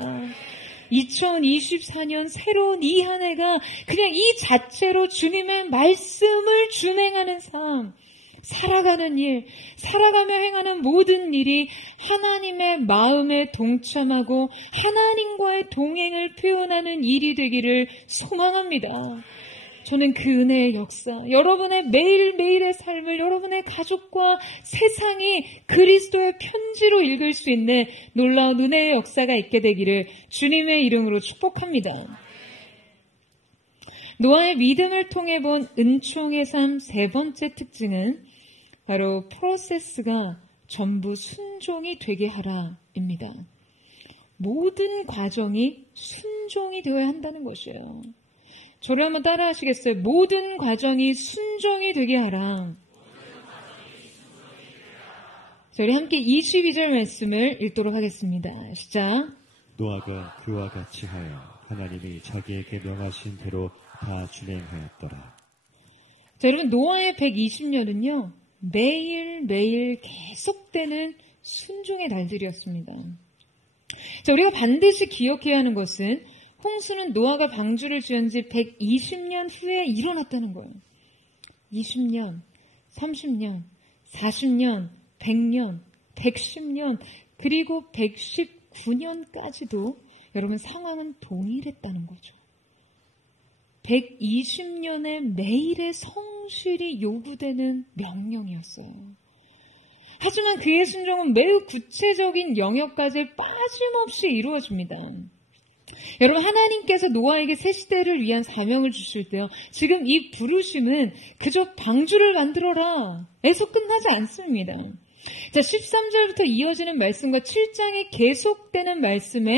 2024년 새로운 이 한 해가 그냥 이 자체로 주님의 말씀을 준행하는 삶, 살아가는 일, 살아가며 행하는 모든 일이 하나님의 마음에 동참하고 하나님과의 동행을 표현하는 일이 되기를 소망합니다. 저는 그 은혜의 역사, 여러분의 매일매일의 삶을 여러분의 가족과 세상이 그리스도의 편지로 읽을 수 있는 놀라운 은혜의 역사가 있게 되기를 주님의 이름으로 축복합니다. 노아의 믿음을 통해 본 은총의 삶 세 번째 특징은 바로 프로세스가 전부 순종이 되게 하라입니다. 모든 과정이 순종이 되어야 한다는 것이에요. 저를 한번 따라 하시겠어요? 모든 과정이 순종이 되게 하라. 저희 함께 22절 말씀을 읽도록 하겠습니다. 시작. 노아가 그와 같이 하여 하나님이 자기에게 명하신 대로 다 준행하였더라. 자, 여러분, 노아의 120년은요 매일매일 계속되는 순종의 날들이었습니다. 자, 우리가 반드시 기억해야 하는 것은 홍수는 노아가 방주를 지은 지 120년 후에 일어났다는 거예요. 20년, 30년, 40년, 100년, 110년, 그리고 119년까지도 여러분 상황은 동일했다는 거죠. 120년의 매일의 성실이 요구되는 명령이었어요. 하지만 그의 순종은 매우 구체적인 영역까지 빠짐없이 이루어집니다. 여러분, 하나님께서 노아에게 새 시대를 위한 사명을 주실 때요, 지금 이 부르심은 그저 방주를 만들어라 에서 끝나지 않습니다. 자, 13절부터 이어지는 말씀과 7장에 계속되는 말씀에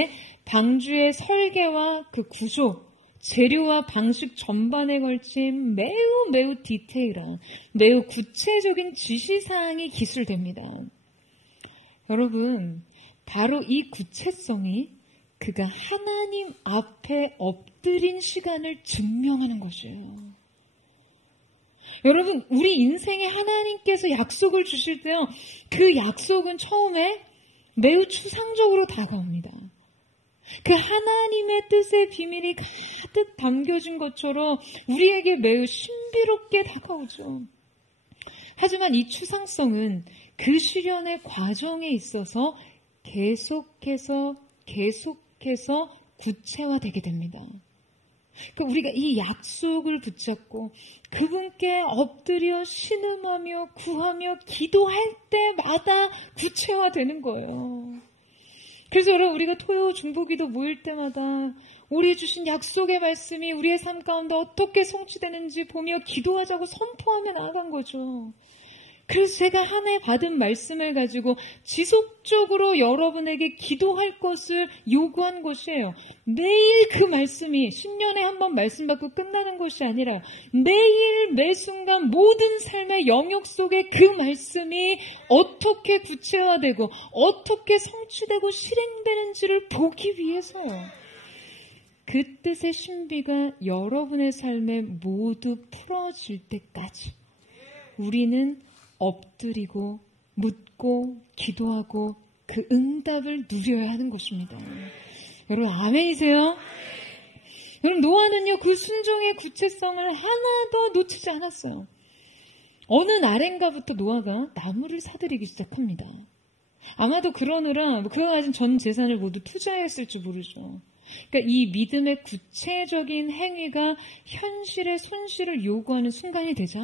방주의 설계와 그 구조, 재료와 방식 전반에 걸친 매우 디테일한, 매우 구체적인 지시사항이 기술됩니다. 여러분, 바로 이 구체성이 그가 하나님 앞에 엎드린 시간을 증명하는 것이에요. 여러분, 우리 인생에 하나님께서 약속을 주실 때요, 그 약속은 처음에 매우 추상적으로 다가옵니다. 그 하나님의 뜻의 비밀이 가득 담겨진 것처럼 우리에게 매우 신비롭게 다가오죠. 하지만 이 추상성은 그 실현의 과정에 있어서 계속해서 구체화되게 됩니다. 그러니까 우리가 이 약속을 붙잡고 그분께 엎드려 신음하며 구하며 기도할 때마다 구체화되는 거예요. 그래서 여러분 우리가 토요 중보기도 모일 때마다 우리 주신 약속의 말씀이 우리의 삶 가운데 어떻게 성취되는지 보며 기도하자고 선포하며 나아간 거죠. 그래서 제가 한 해 받은 말씀을 가지고 지속적으로 여러분에게 기도할 것을 요구한 것이에요. 매일 그 말씀이 10년에 한 번 말씀 받고 끝나는 것이 아니라 매일 매순간 모든 삶의 영역 속에 그 말씀이 어떻게 구체화되고 어떻게 성취되고 실행되는지를 보기 위해서요. 그 뜻의 신비가 여러분의 삶에 모두 풀어질 때까지 우리는 엎드리고 묻고 기도하고 그 응답을 누려야 하는 것입니다. 여러분 아멘이세요? 여러분 노아는요 그 순종의 구체성을 하나도 놓치지 않았어요. 어느 날인가부터 노아가 나무를 사들이기 시작합니다. 아마도 그러느라 그가 가진 전 재산을 모두 투자했을지 모르죠. 그러니까 이 믿음의 구체적인 행위가 현실의 손실을 요구하는 순간이 되자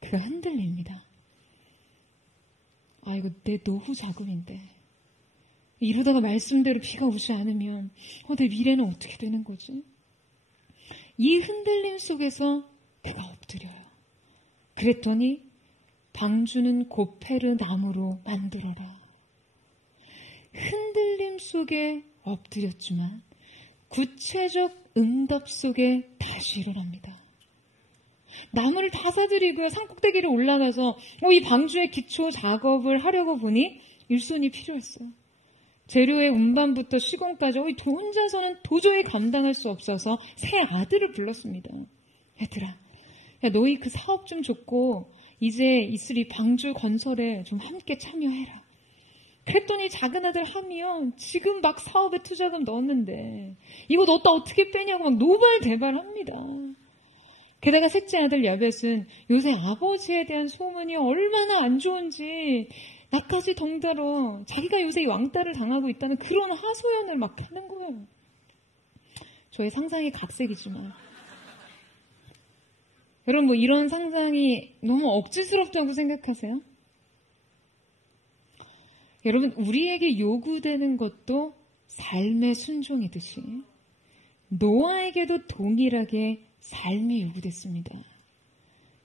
그가 흔들립니다. 아, 이거 내 노후 자금인데. 이러다가 말씀대로 비가 오지 않으면 내 미래는 어떻게 되는 거지? 이 흔들림 속에서 그가 엎드려요. 그랬더니 방주는 고페르 나무로 만들어라. 흔들림 속에 엎드렸지만 구체적 응답 속에 다시 일어납니다. 나무를 다 사들이고요. 산꼭대기로 올라가서 이 방주의 기초 작업을 하려고 보니 일손이 필요했어요. 재료의 운반부터 시공까지 혼자서는 도저히 감당할 수 없어서 세 아들을 불렀습니다. 얘들아, 야, 너희 그 사업 좀 줬고 이제 있을 이 방주 건설에 좀 함께 참여해라. 그랬더니 작은 아들 함이요. 지금 막 사업에 투자금 넣었는데 이거 넣었다 어떻게 빼냐고 막 노발대발합니다. 게다가 셋째 아들 야벳은 요새 아버지에 대한 소문이 얼마나 안 좋은지 나까지 덩달아 자기가 요새 왕따를 당하고 있다는 그런 하소연을 막 하는 거예요. 저의 상상이 각색이지만 여러분 이런 상상이 너무 억지스럽다고 생각하세요? 여러분 우리에게 요구되는 것도 삶의 순종이듯이 노아에게도 동일하게 삶이 요구됐습니다.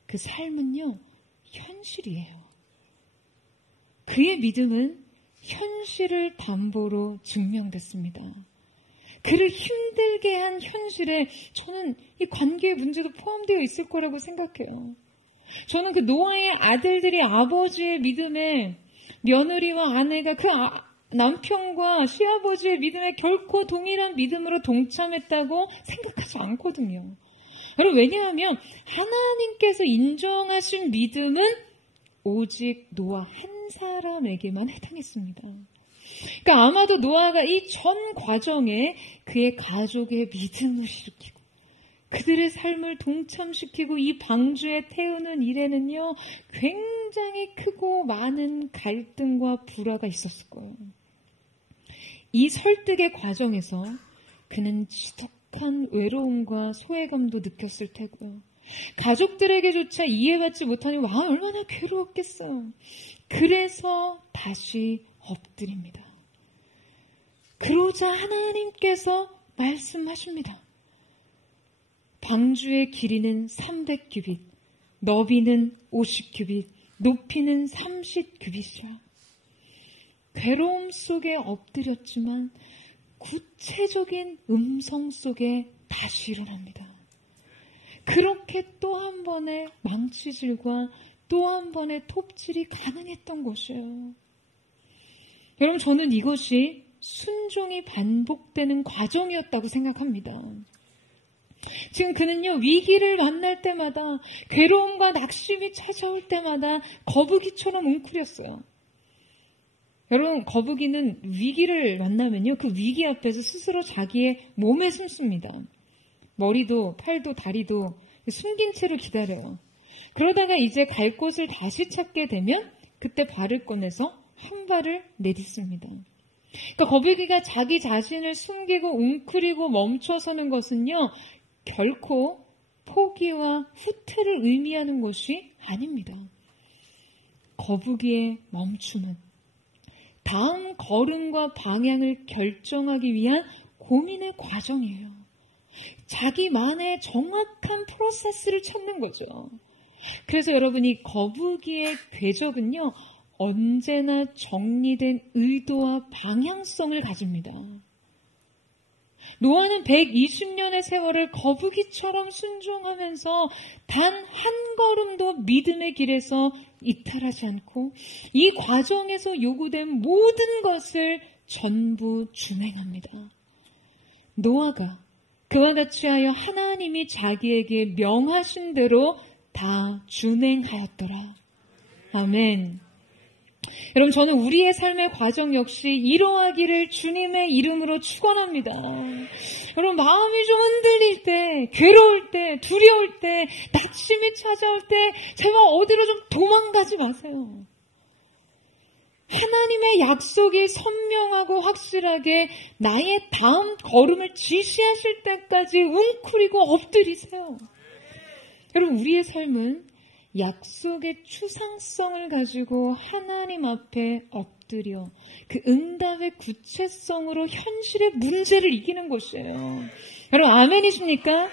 그 삶은요, 현실이에요. 그의 믿음은 현실을 담보로 증명됐습니다. 그를 힘들게 한 현실에 저는 이 관계의 문제도 포함되어 있을 거라고 생각해요. 저는 그 노아의 아들들이 아버지의 믿음에 며느리와 아내가 그 남편과 시아버지의 믿음에 결코 동일한 믿음으로 동참했다고 생각하지 않거든요. 여러분 왜냐하면 하나님께서 인정하신 믿음은 오직 노아 한 사람에게만 해당했습니다. 그러니까 아마도 노아가 이 전 과정에 그의 가족의 믿음을 일으키고 그들의 삶을 동참시키고 이 방주에 태우는 일에는요 굉장히 크고 많은 갈등과 불화가 있었을 거예요. 이 설득의 과정에서 그는 지독한 외로움과 소외감도 느꼈을 테고요. 가족들에게조차 이해받지 못하니 와 얼마나 괴로웠겠어요. 그래서 다시 엎드립니다. 그러자 하나님께서 말씀하십니다. 방주의 길이는 300규빗, 너비는 50규빗, 높이는 30규빗이라. 괴로움 속에 엎드렸지만 구체적인 음성 속에 다시 일어납니다. 그렇게 또 한 번의 망치질과 또 한 번의 톱질이 가능했던 것이에요. 여러분 저는 이것이 순종이 반복되는 과정이었다고 생각합니다. 지금 그는요 위기를 만날 때마다 괴로움과 낙심이 찾아올 때마다 거북이처럼 웅크렸어요. 여러분 거북이는 위기를 만나면요 그 위기 앞에서 스스로 자기의 몸에 숨습니다. 머리도 팔도 다리도 숨긴 채로 기다려요. 그러다가 이제 갈 곳을 다시 찾게 되면 그때 발을 꺼내서 한 발을 내딛습니다. 그러니까 거북이가 자기 자신을 숨기고 웅크리고 멈춰서는 것은요 결코 포기와 후퇴를 의미하는 것이 아닙니다. 거북이의 멈춤은 다음 걸음과 방향을 결정하기 위한 고민의 과정이에요. 자기만의 정확한 프로세스를 찾는 거죠. 그래서 여러분, 이 거북이의 궤적은요, 언제나 정리된 의도와 방향성을 가집니다. 노아는 120년의 세월을 거북이처럼 순종하면서 단 한 걸음도 믿음의 길에서 이탈하지 않고 이 과정에서 요구된 모든 것을 전부 준행합니다. 노아가 그와 같이 하여 하나님이 자기에게 명하신 대로 다 준행하였더라. 아멘. 여러분, 저는 우리의 삶의 과정 역시 이러하기를 주님의 이름으로 축원합니다. 여러분, 마음이 좀 흔들릴 때, 괴로울 때, 두려울 때, 낙심이 찾아올 때 제발 어디로 좀 도망가지 마세요. 하나님의 약속이 선명하고 확실하게 나의 다음 걸음을 지시하실 때까지 웅크리고 엎드리세요. 여러분, 우리의 삶은 약속의 추상성을 가지고 하나님 앞에 엎드려 그 응답의 구체성으로 현실의 문제를 이기는 것이에요. 여러분, 아멘이십니까?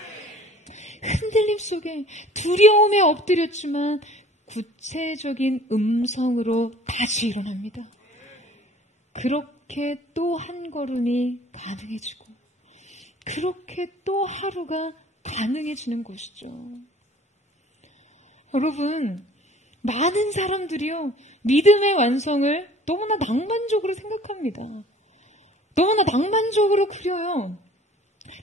흔들림 속에 두려움에 엎드렸지만 구체적인 음성으로 다시 일어납니다. 그렇게 또 한 걸음이 가능해지고 그렇게 또 하루가 가능해지는 것이죠. 여러분, 많은 사람들이요, 믿음의 완성을 너무나 낭만적으로 생각합니다. 너무나 낭만적으로 그려요.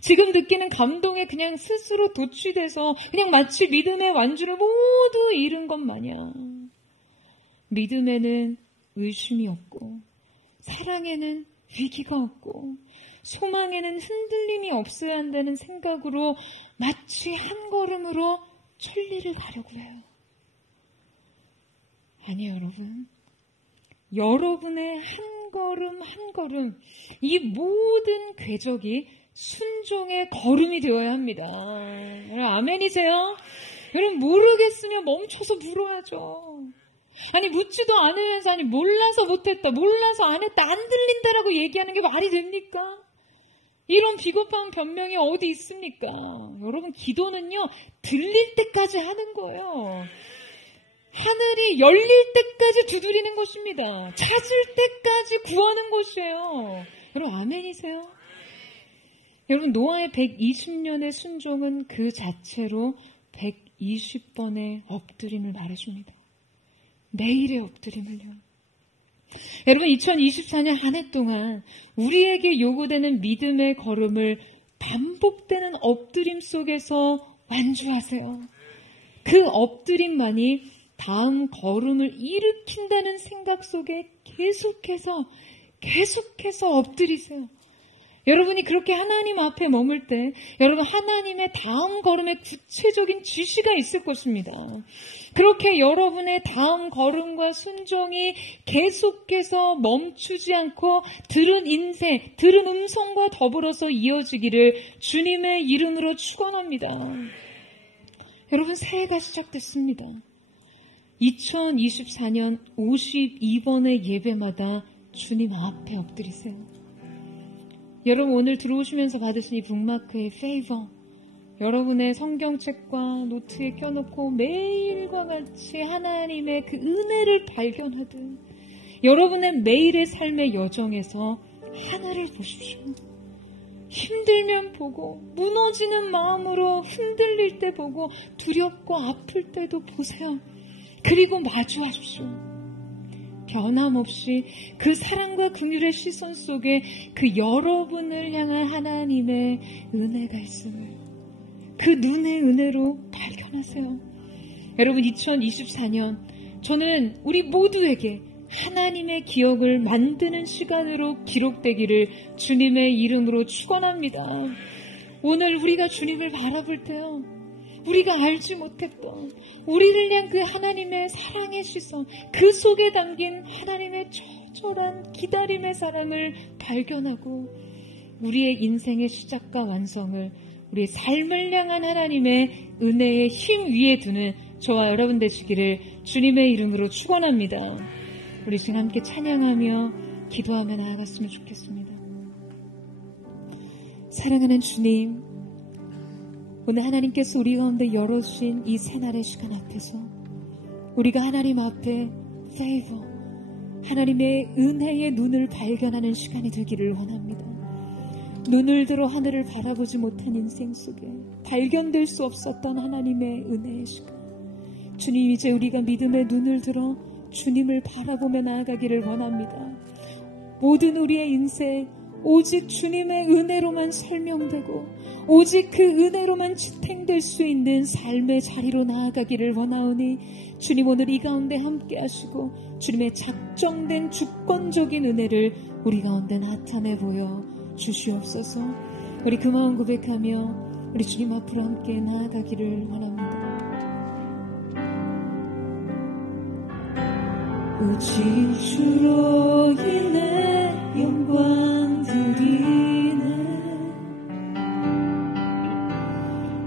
지금 느끼는 감동에 그냥 스스로 도취돼서 그냥 마치 믿음의 완주를 모두 잃은 것 마냥. 믿음에는 의심이 없고, 사랑에는 위기가 없고, 소망에는 흔들림이 없어야 한다는 생각으로 마치 한 걸음으로 천리를 가려고 해요. 아니요, 여러분. 여러분의 한 걸음 한 걸음, 이 모든 궤적이 순종의 걸음이 되어야 합니다. 여러분, 아멘이세요? 여러분, 모르겠으면 멈춰서 물어야죠. 아니, 묻지도 않으면서, 아니, 몰라서 못했다, 몰라서 안 했다, 안 들린다라고 얘기하는 게 말이 됩니까? 이런 비겁한 변명이 어디 있습니까? 여러분, 기도는요, 들릴 때까지 하는 거예요. 하늘이 열릴 때까지 두드리는 것입니다. 찾을 때까지 구하는 것이에요. 여러분, 아멘이세요? 여러분, 노아의 120년의 순종은 그 자체로 120번의 엎드림을 말해줍니다. 매일의 엎드림을요. 여러분, 2024년 한 해 동안 우리에게 요구되는 믿음의 걸음을 반복되는 엎드림 속에서 완주하세요. 그 엎드림만이 다음 걸음을 일으킨다는 생각 속에 계속해서 엎드리세요. 여러분이 그렇게 하나님 앞에 머물 때 여러분, 하나님의 다음 걸음에 구체적인 지시가 있을 것입니다. 그렇게 여러분의 다음 걸음과 순종이 계속해서 멈추지 않고 들은 인생, 들은 음성과 더불어서 이어지기를 주님의 이름으로 축원합니다. 여러분, 새해가 시작됐습니다. 2024년 52번의 예배마다 주님 앞에 엎드리세요. 여러분, 오늘 들어오시면서 받으신 이 북마크의 페이버, 여러분의 성경책과 노트에 껴놓고 매일과 같이 하나님의 그 은혜를 발견하듯 여러분의 매일의 삶의 여정에서 하나를 보십시오. 힘들면 보고, 무너지는 마음으로 흔들릴 때 보고, 두렵고 아플 때도 보세요. 그리고 마주하십시오. 변함없이 그 사랑과 긍휼의 시선 속에 그 여러분을 향한 하나님의 은혜가 있음을 그 눈의 은혜로 발견하세요. 여러분, 2024년 저는 우리 모두에게 하나님의 기억을 만드는 시간으로 기록되기를 주님의 이름으로 축원합니다. 오늘 우리가 주님을 바라볼 때요, 우리가 알지 못했던 우리를 향한 그 하나님의 사랑의 시선, 그 속에 담긴 하나님의 처절한 기다림의 사랑을 발견하고 우리의 인생의 시작과 완성을 우리의 삶을 향한 하나님의 은혜의 힘 위에 두는 저와 여러분 되시기를 주님의 이름으로 축원합니다. 우리 지금 함께 찬양하며 기도하며 나아갔으면 좋겠습니다. 사랑하는 주님, 오늘 하나님께서 우리 가운데 열어주신 이 새날의 시간 앞에서 우리가 하나님 앞에 favor, 하나님의 은혜의 눈을 발견하는 시간이 되기를 원합니다. 눈을 들어 하늘을 바라보지 못한 인생 속에 발견될 수 없었던 하나님의 은혜의 시간, 주님, 이제 우리가 믿음의 눈을 들어 주님을 바라보며 나아가기를 원합니다. 모든 우리의 인생 오직 주님의 은혜로만 설명되고 오직 그 은혜로만 지탱될 수 있는 삶의 자리로 나아가기를 원하오니 주님, 오늘 이 가운데 함께 하시고 주님의 작정된 주권적인 은혜를 우리 가운데 나타내 보여 주시옵소서. 우리 그 마음 고백하며 우리 주님 앞으로 함께 나아가기를 원합니다. 오직 주로 인해 영광 드리네,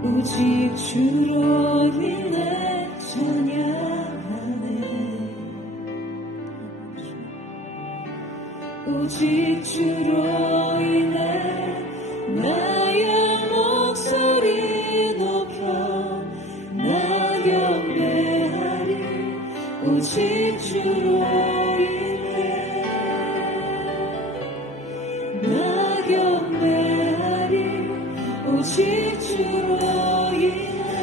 오직 주로 인해 찬양하네, 오직 주로 인해 나의 목소리 높여 나 경배하리, 오직 주로 인해 나 경배하리, 오직 주로 인해,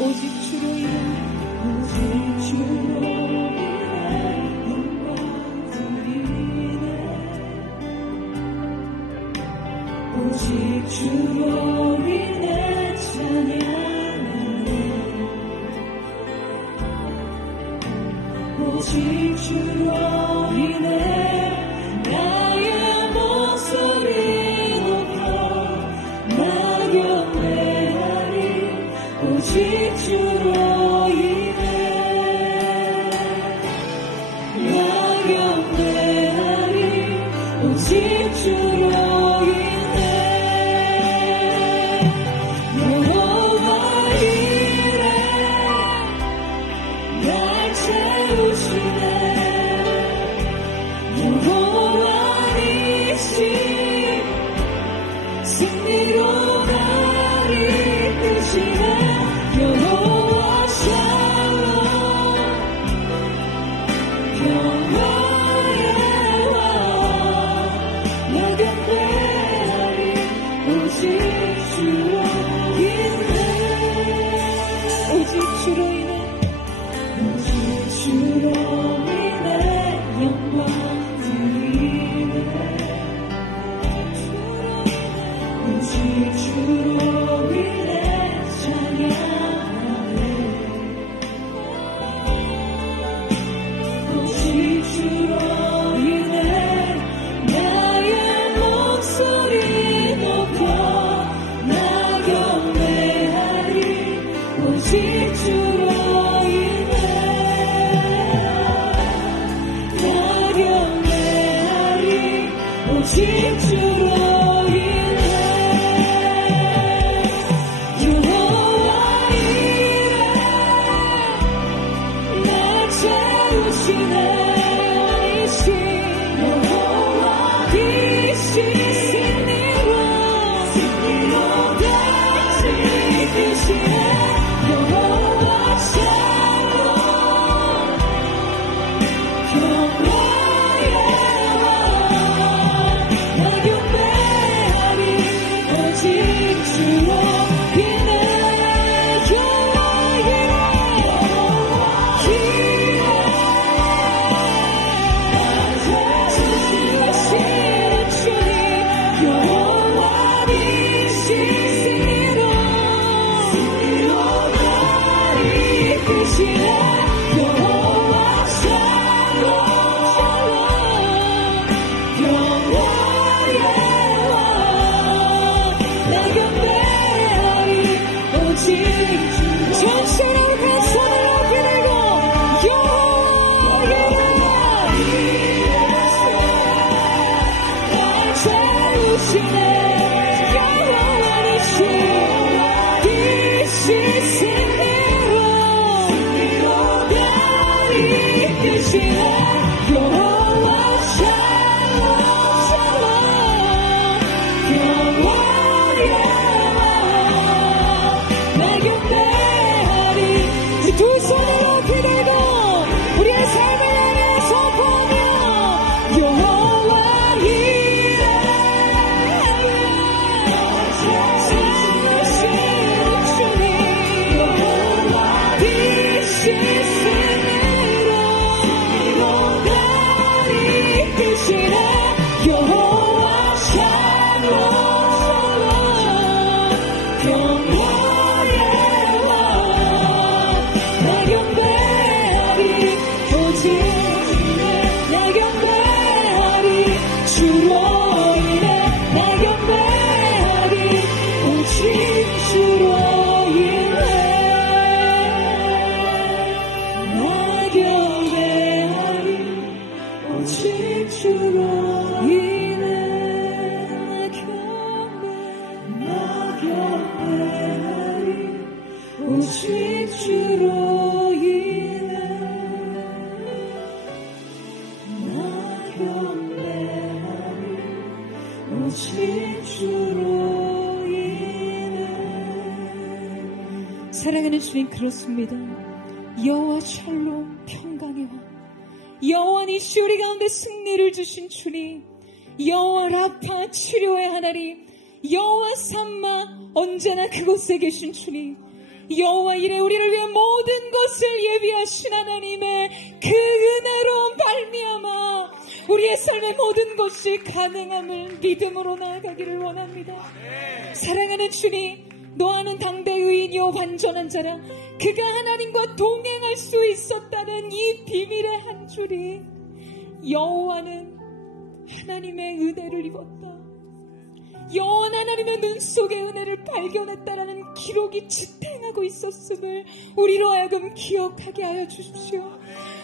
오직 주로 인해, 오직 주로 인해 영광 드리네, 오직 주로 인해 찬양하네, 오직 주로 인해 나의 목소리 높여 나 경배하리, 오직 주로 인해 나 경배하리, 오직 주로 인해 여호와 이래 날 채우시네, 여호와 이시 승리로 날 이끄시네, 여호와 샬롬 평화의 왕 나 경배하리, 오직 주로 인해, 오직 주로 인해, 오직 주로 인해 영광 드리네, 오직 주로 인해 찬양하네, 오직 주로 인해 나의 목소리 높여 나 경배하리, 오직 주로 인해 나 경배하리, 오직 주로 인해 여호와 이래 날 채우시네, 이시 여호와 이시 승리로 다시 이끄시네, 여호와 샬롬 평화의 왕 나 경배하리, 오직 주로 인해 여호와 이래 다시 주님, 여호와 이시 승리로 날 이끄시네, 여호와 샬롬 평화의 왕 나 경배하리, 오직 주로 전체를 그 손을 높이 들고 여호와 이래 날 채우시네, 대신에 여호와 샬롬 영원히 나 경배하리. 두 손으로 기대고 우리의 삶을 향해 선포하며 여호와 사랑하는 주님, 그렇습니다. 여호와 샬롬 평강의 왕, 여호와 니시 우리 가운데 승리를 주신 주님, 여호와 라파 치료의 하나님, 여호와 삼마 언제나 그곳에 계신 주님, 여호와 이레 우리를 위해 모든 것을 예비하신 하나님의 그 은혜로 말미암아 우리의 삶의 모든 것이 가능함을 믿음으로 나아가기를 원합니다. 사랑하는 주님, 노아는 당대 의인이요 완전한 자라 그가 하나님과 동행할 수 있었다는 이 비밀의 한 줄이 여호와는 하나님의 은혜를 입었다, 여호와는 하나님의 눈 속의 은혜를 발견했다라는 기록이 지탱하고 있었음을 우리로 하여금 기억하게 하여 주십시오.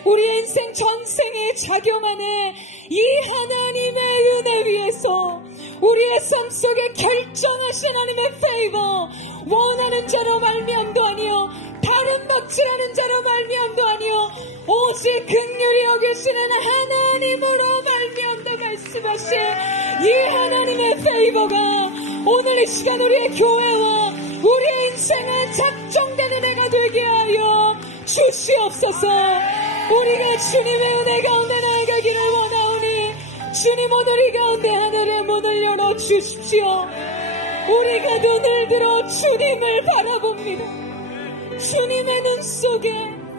우리의 인생 전생에 작용하는 이 하나님의 은혜 위에서 우리의 삶 속에 결정하신 하나님의 페이버, 원하는 자로 말미암도 아니요 다른 박질하는 자로 말미암도 아니요 오직 긍휼히 여기시는 하나님으로 말미암다 말씀하신 이 하나님의 페이버가 오늘 이 시간 우리의 교회와 우리의 인생에 작정되는 은혜가 되게 하여 주시옵소서. 우리가 주님의 은혜 가운데 나아가기를 원하오니 주님 오늘 이 가운데 하늘의 문을 열어 주십시오. 우리가 눈을 들어 주님을 바라봅니다. 주님의 눈 속에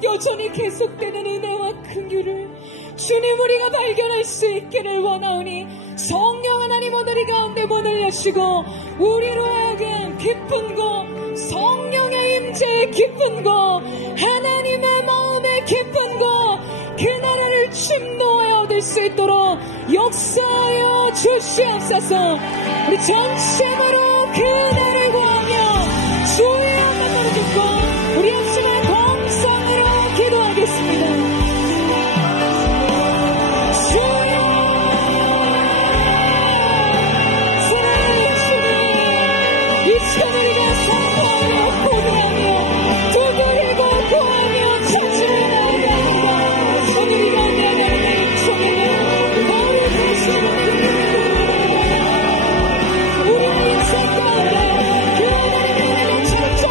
여전히 계속되는 은혜와 긍휼을 주님 우리가 발견할 수 있기를 원하오니 성령 하나님 오늘 이 가운데 문을 여시고 우리로 하여금 깊은 곳, 성령의 임재의 깊은 곳, 하나님의 마음의 깊은 곳, 그 나라를 침노하여 얻을 수 있도록 역사하여 주시옵소서. 우리 전심으로 그 나를 구하며 주의 만나는 듣고 우리 아침에 동성으로 기도하겠습니다. 주여, 사랑하는 주님, 이 시간 우리가 선포하며 고백하며 두드리고 구하며 찾으러 나아갑니다. 오늘 이 가운데 하나님의 인성에는 너를 부르시는 우리의 인생 가운데 그 하나님의 은혜가 찾지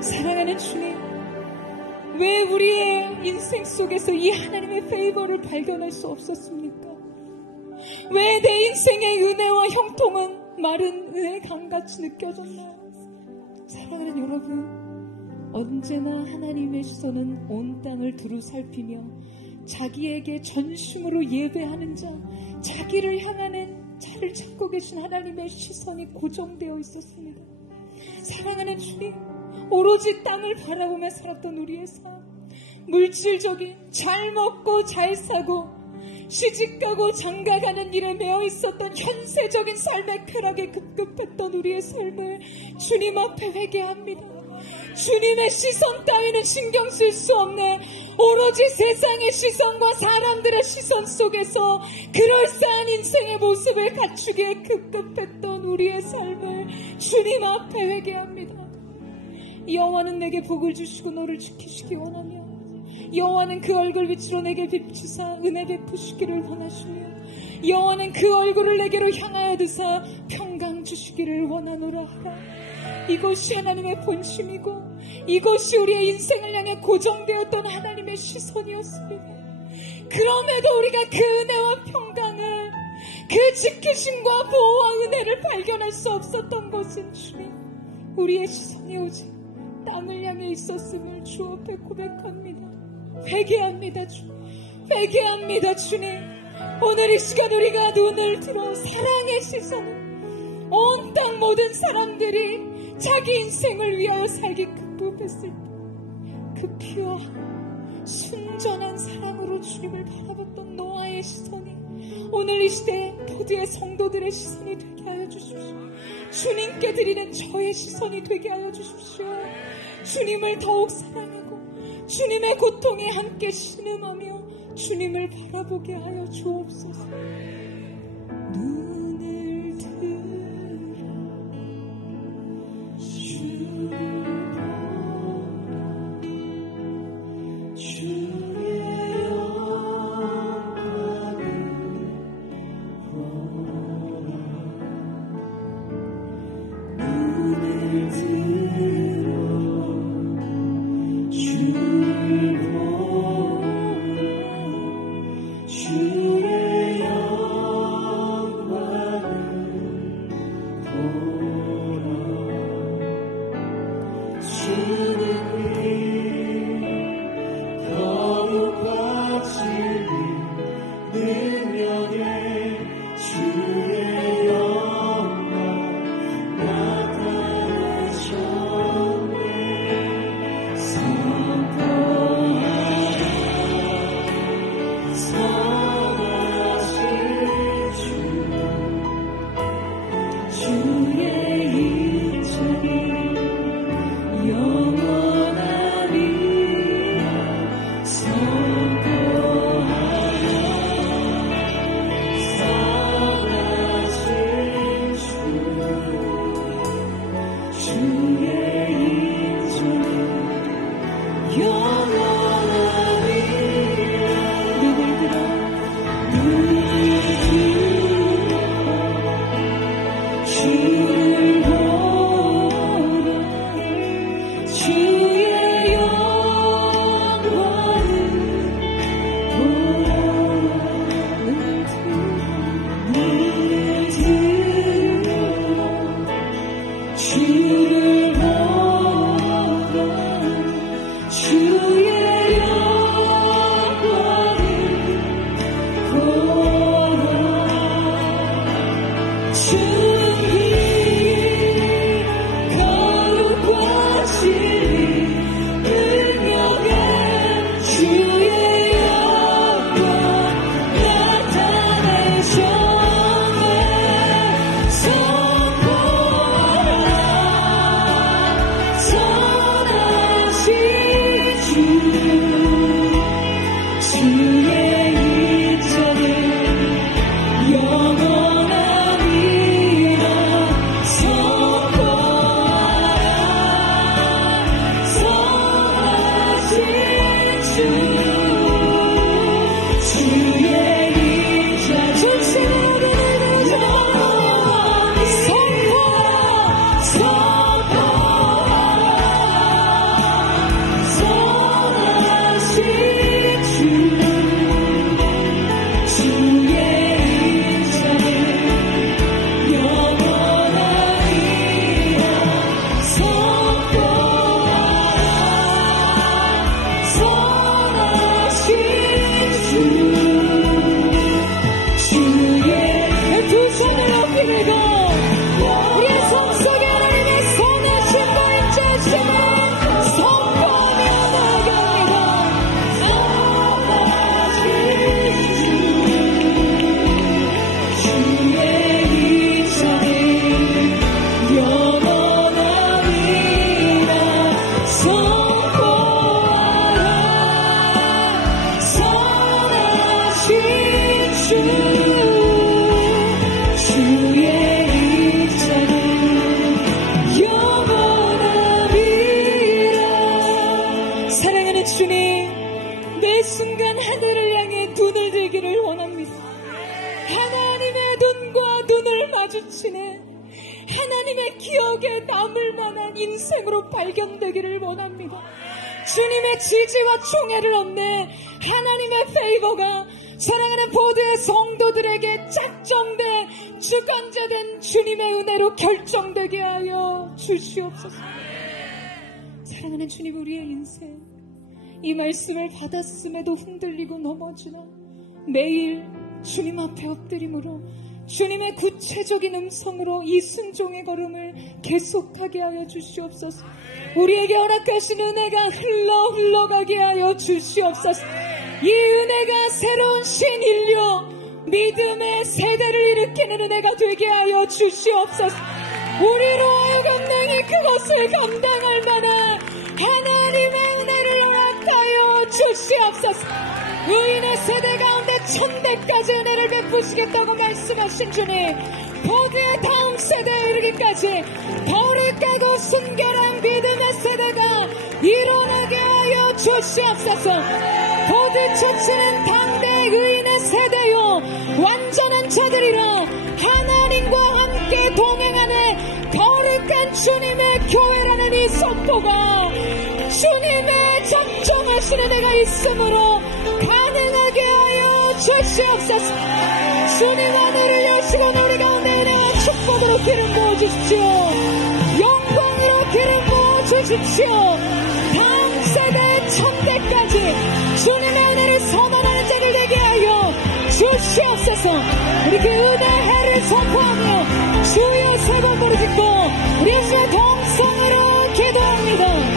사랑하는 주님, 왜 우리의 인생 속에서 이 하나님의 페이버를 발견할 수 없었습니까? 왜 내 인생의 은혜와 형통은 마른 은혜 강같이 느껴졌나요? 사랑하는 여러분, 언제나 하나님의 시선은 온 땅을 두루 살피며 자기에게 전심으로 예배하는 자, 자기를 향하는 자를 찾고 계신 하나님의 시선이 고정되어 있었습니다. 사랑하는 주님, 오로지 땅을 바라보며 살았던 우리의 삶, 물질적인 잘 먹고 잘 사고 시집가고 장가가는 일에 매여 있었던 현세적인 삶의 쾌락에 급급했던 우리의 삶을 주님 앞에 회개합니다. 주님의 시선 따위는 신경 쓸 수 없네. 오로지 세상의 시선과 사람들의 시선 속에서 그럴싸한 인생의 모습을 갖추기에 급급했던 우리의 삶을 주님 앞에 회개합니다. 여호와는 내게 복을 주시고 너를 지키시기 원하며, 여호와는 그 얼굴 빛으로 내게 비추사 은혜 베푸시기를 원하시며, 여호와는 그 얼굴을 내게로 향하여 드사 평강 주시기를 원하노라 하라. 이것이 하나님의 본심이고 이것이 우리의 인생을 향해 고정되었던 하나님의 시선이었습니다. 그럼에도 우리가 그 은혜와 평강을, 그 지키심과 보호와 은혜를 발견할 수 없었던 것은 주님, 우리의 시선이 오직 땅을 향해 있었음을 주 앞에 고백합니다. 회개합니다. 회개합니다. 주님, 오늘 이 시간 우리가 눈을 들어 사랑의 시선을, 온 땅 모든 사람들이 자기 인생을 위하여 살기 급급했을 때 그 피어한 순전한 사랑으로 주님을 바라봤던 노아의 시선이 오늘 이 시대에 모두의 성도들의 시선이 되게 하여 주십시오. 주님께 드리는 저의 시선이 되게 하여 주십시오. 주님을 더욱 사랑하고 주님의 고통에 함께 신음하며 주님을 바라보게 하여 주옵소서. 눈을 들어 주를 보라, 주의 영광을 보라. 눈을 들어 주를 보라, 주의 영광을 보라. 주는 거룩과 진리 능력의 주의 영광 나타내셔 하나님의 기억에 남을 만한 인생으로 발견되기를 원합니다. 주님의 지지와 총애를 얻는 하나님의 페이버가 사랑하는 모두의 성도들에게 작정된 주관자된 주님의 은혜로 결정되게 하여 주시옵소서. 사랑하는 주님, 우리의 인생 이 말씀을 받았음에도 흔들리고 넘어지나 매일 주님 앞에 엎드림으로 주님의 구체적인 음성으로 이 순종의 걸음을 계속하게 하여 주시옵소서. 우리에게 허락하신 은혜가 흘러가게 하여 주시옵소서. 이 은혜가 새로운 신인류 믿음의 세대를 일으키는 은혜가 되게 하여 주시옵소서. 우리로 하여금 능히 그것을 감당할 만한 하나님의 은혜를 허락하여 주시옵소서. 의인의 세대 가운데 천대까지 은혜를 베푸시겠다고 말씀하신 주님, 거기에 다음 세대에 이르기까지 덜을 깨고 순결한 믿음의 세대가 일어나게 하여 주시옵소서. 부딪혀치는 당대 의인의 세대요 완전한 자들이라 하나님과 함께 동행하는 거룩한 주님의 교회라는 이 선포가 주님의 작정하시는 애가 있으므로 가능하게 하여 주시옵소서. 주님 하늘을 여시고 우리 가운데 은혜와 축복으로 기름 부어주십시오. 영광으로 기름 부어주십시오. 다음 세대 천대까지 주님의 은혜를 선언하는 자들 되게 하여 주시옵소서. 우리 그 은혜 해를 선포하며 주의 세번 부르짖고 우리 예수의 동성으로 기도합니다.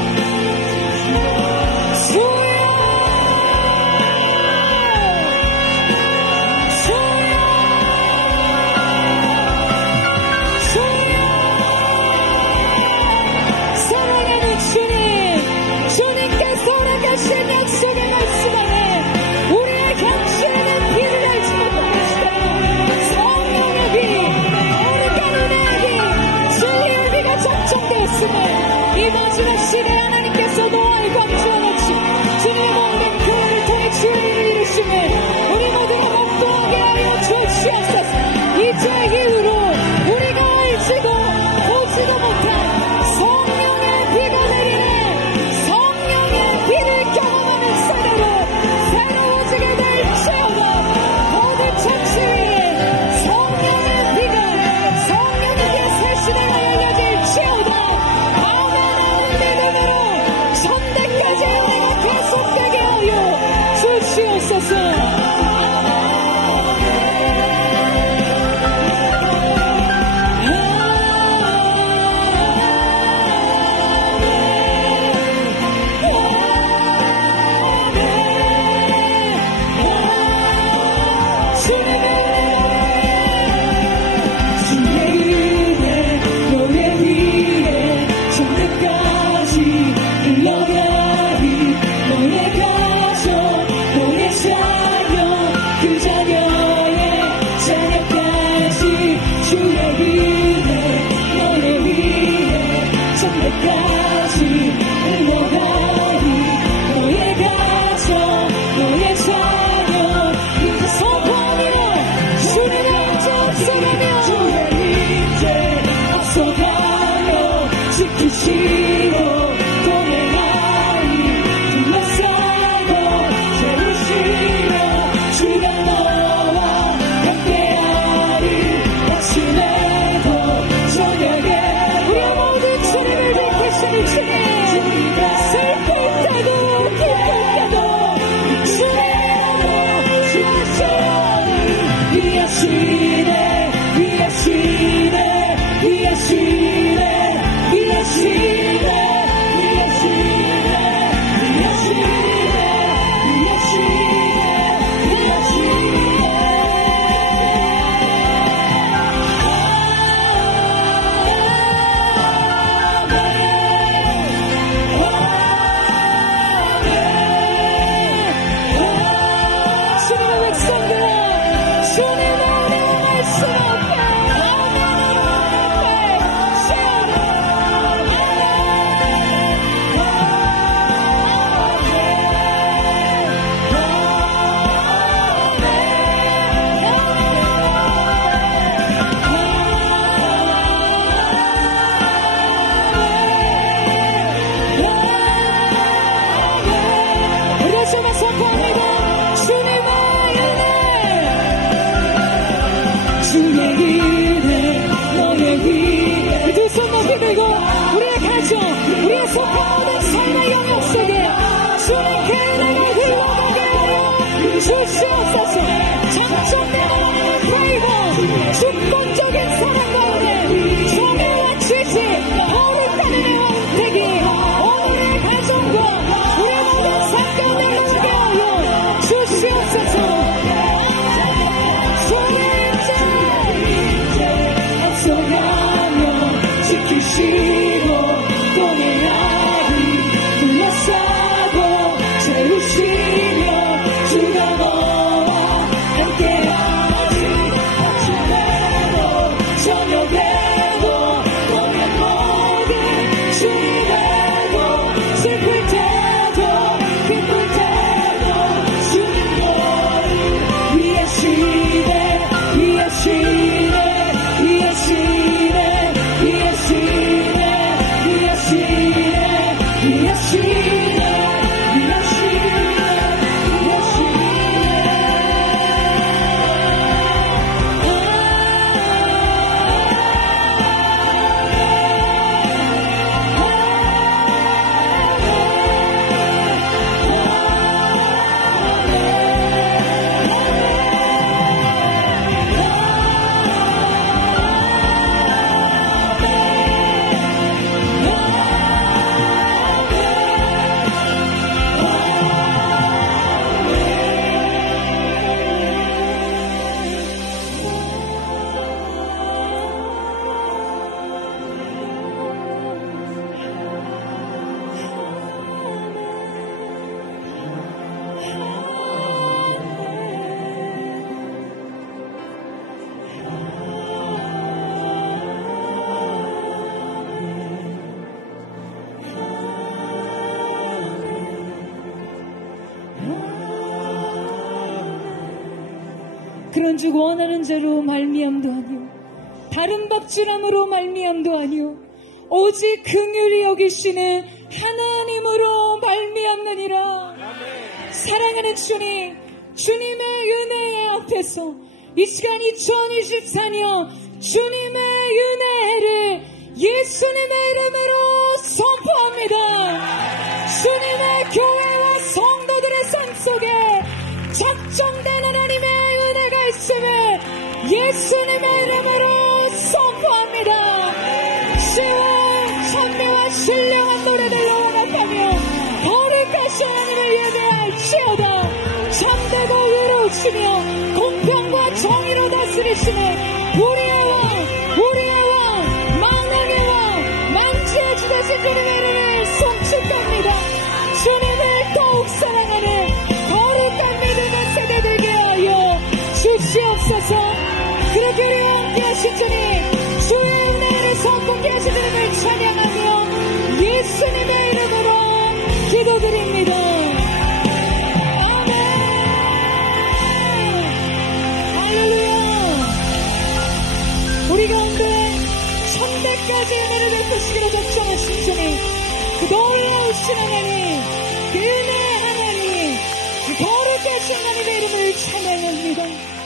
그런즉 원하는 자로 말미암도 아니요 다른 법주람으로 말미암도 아니요 오직 긍휼히 여기시는 하나님으로 말미암느니라. 사랑하는 주님, 주님의 은혜 앞에서 이 시간 2024년 주님의 은혜를 예수님의 이름으로 선포합니다. 주님의 교회와 성도들의 삶 속에 작정된 하나님의 은혜가 있음을 예수님의 이름으로 선포합니다. 시와 찬미와 신령한 노래들로 연합하며 거룩하신 하나님을 예배할지어다. 참되고 의로우시며 공평과 정의로 다스리시는 우리의 왕 만왕의 왕 만주의 주 되신 주님의 이름을 송축합니다. 주님을 더욱 사랑하는 거룩한 믿음의 세대 되게 하여 주시옵소서. 그렇게 우리와 함께 하신 주님, 주의 은혜를 선포케 하신 주님을 찬양하며 우리 가운데 천대까지 은혜를 베푸시기로 작정하신 주님, 그 놀라우신 하나님, 그 은혜의 하나님, 그 거룩하신 하나님의 이름을 찬양합니다.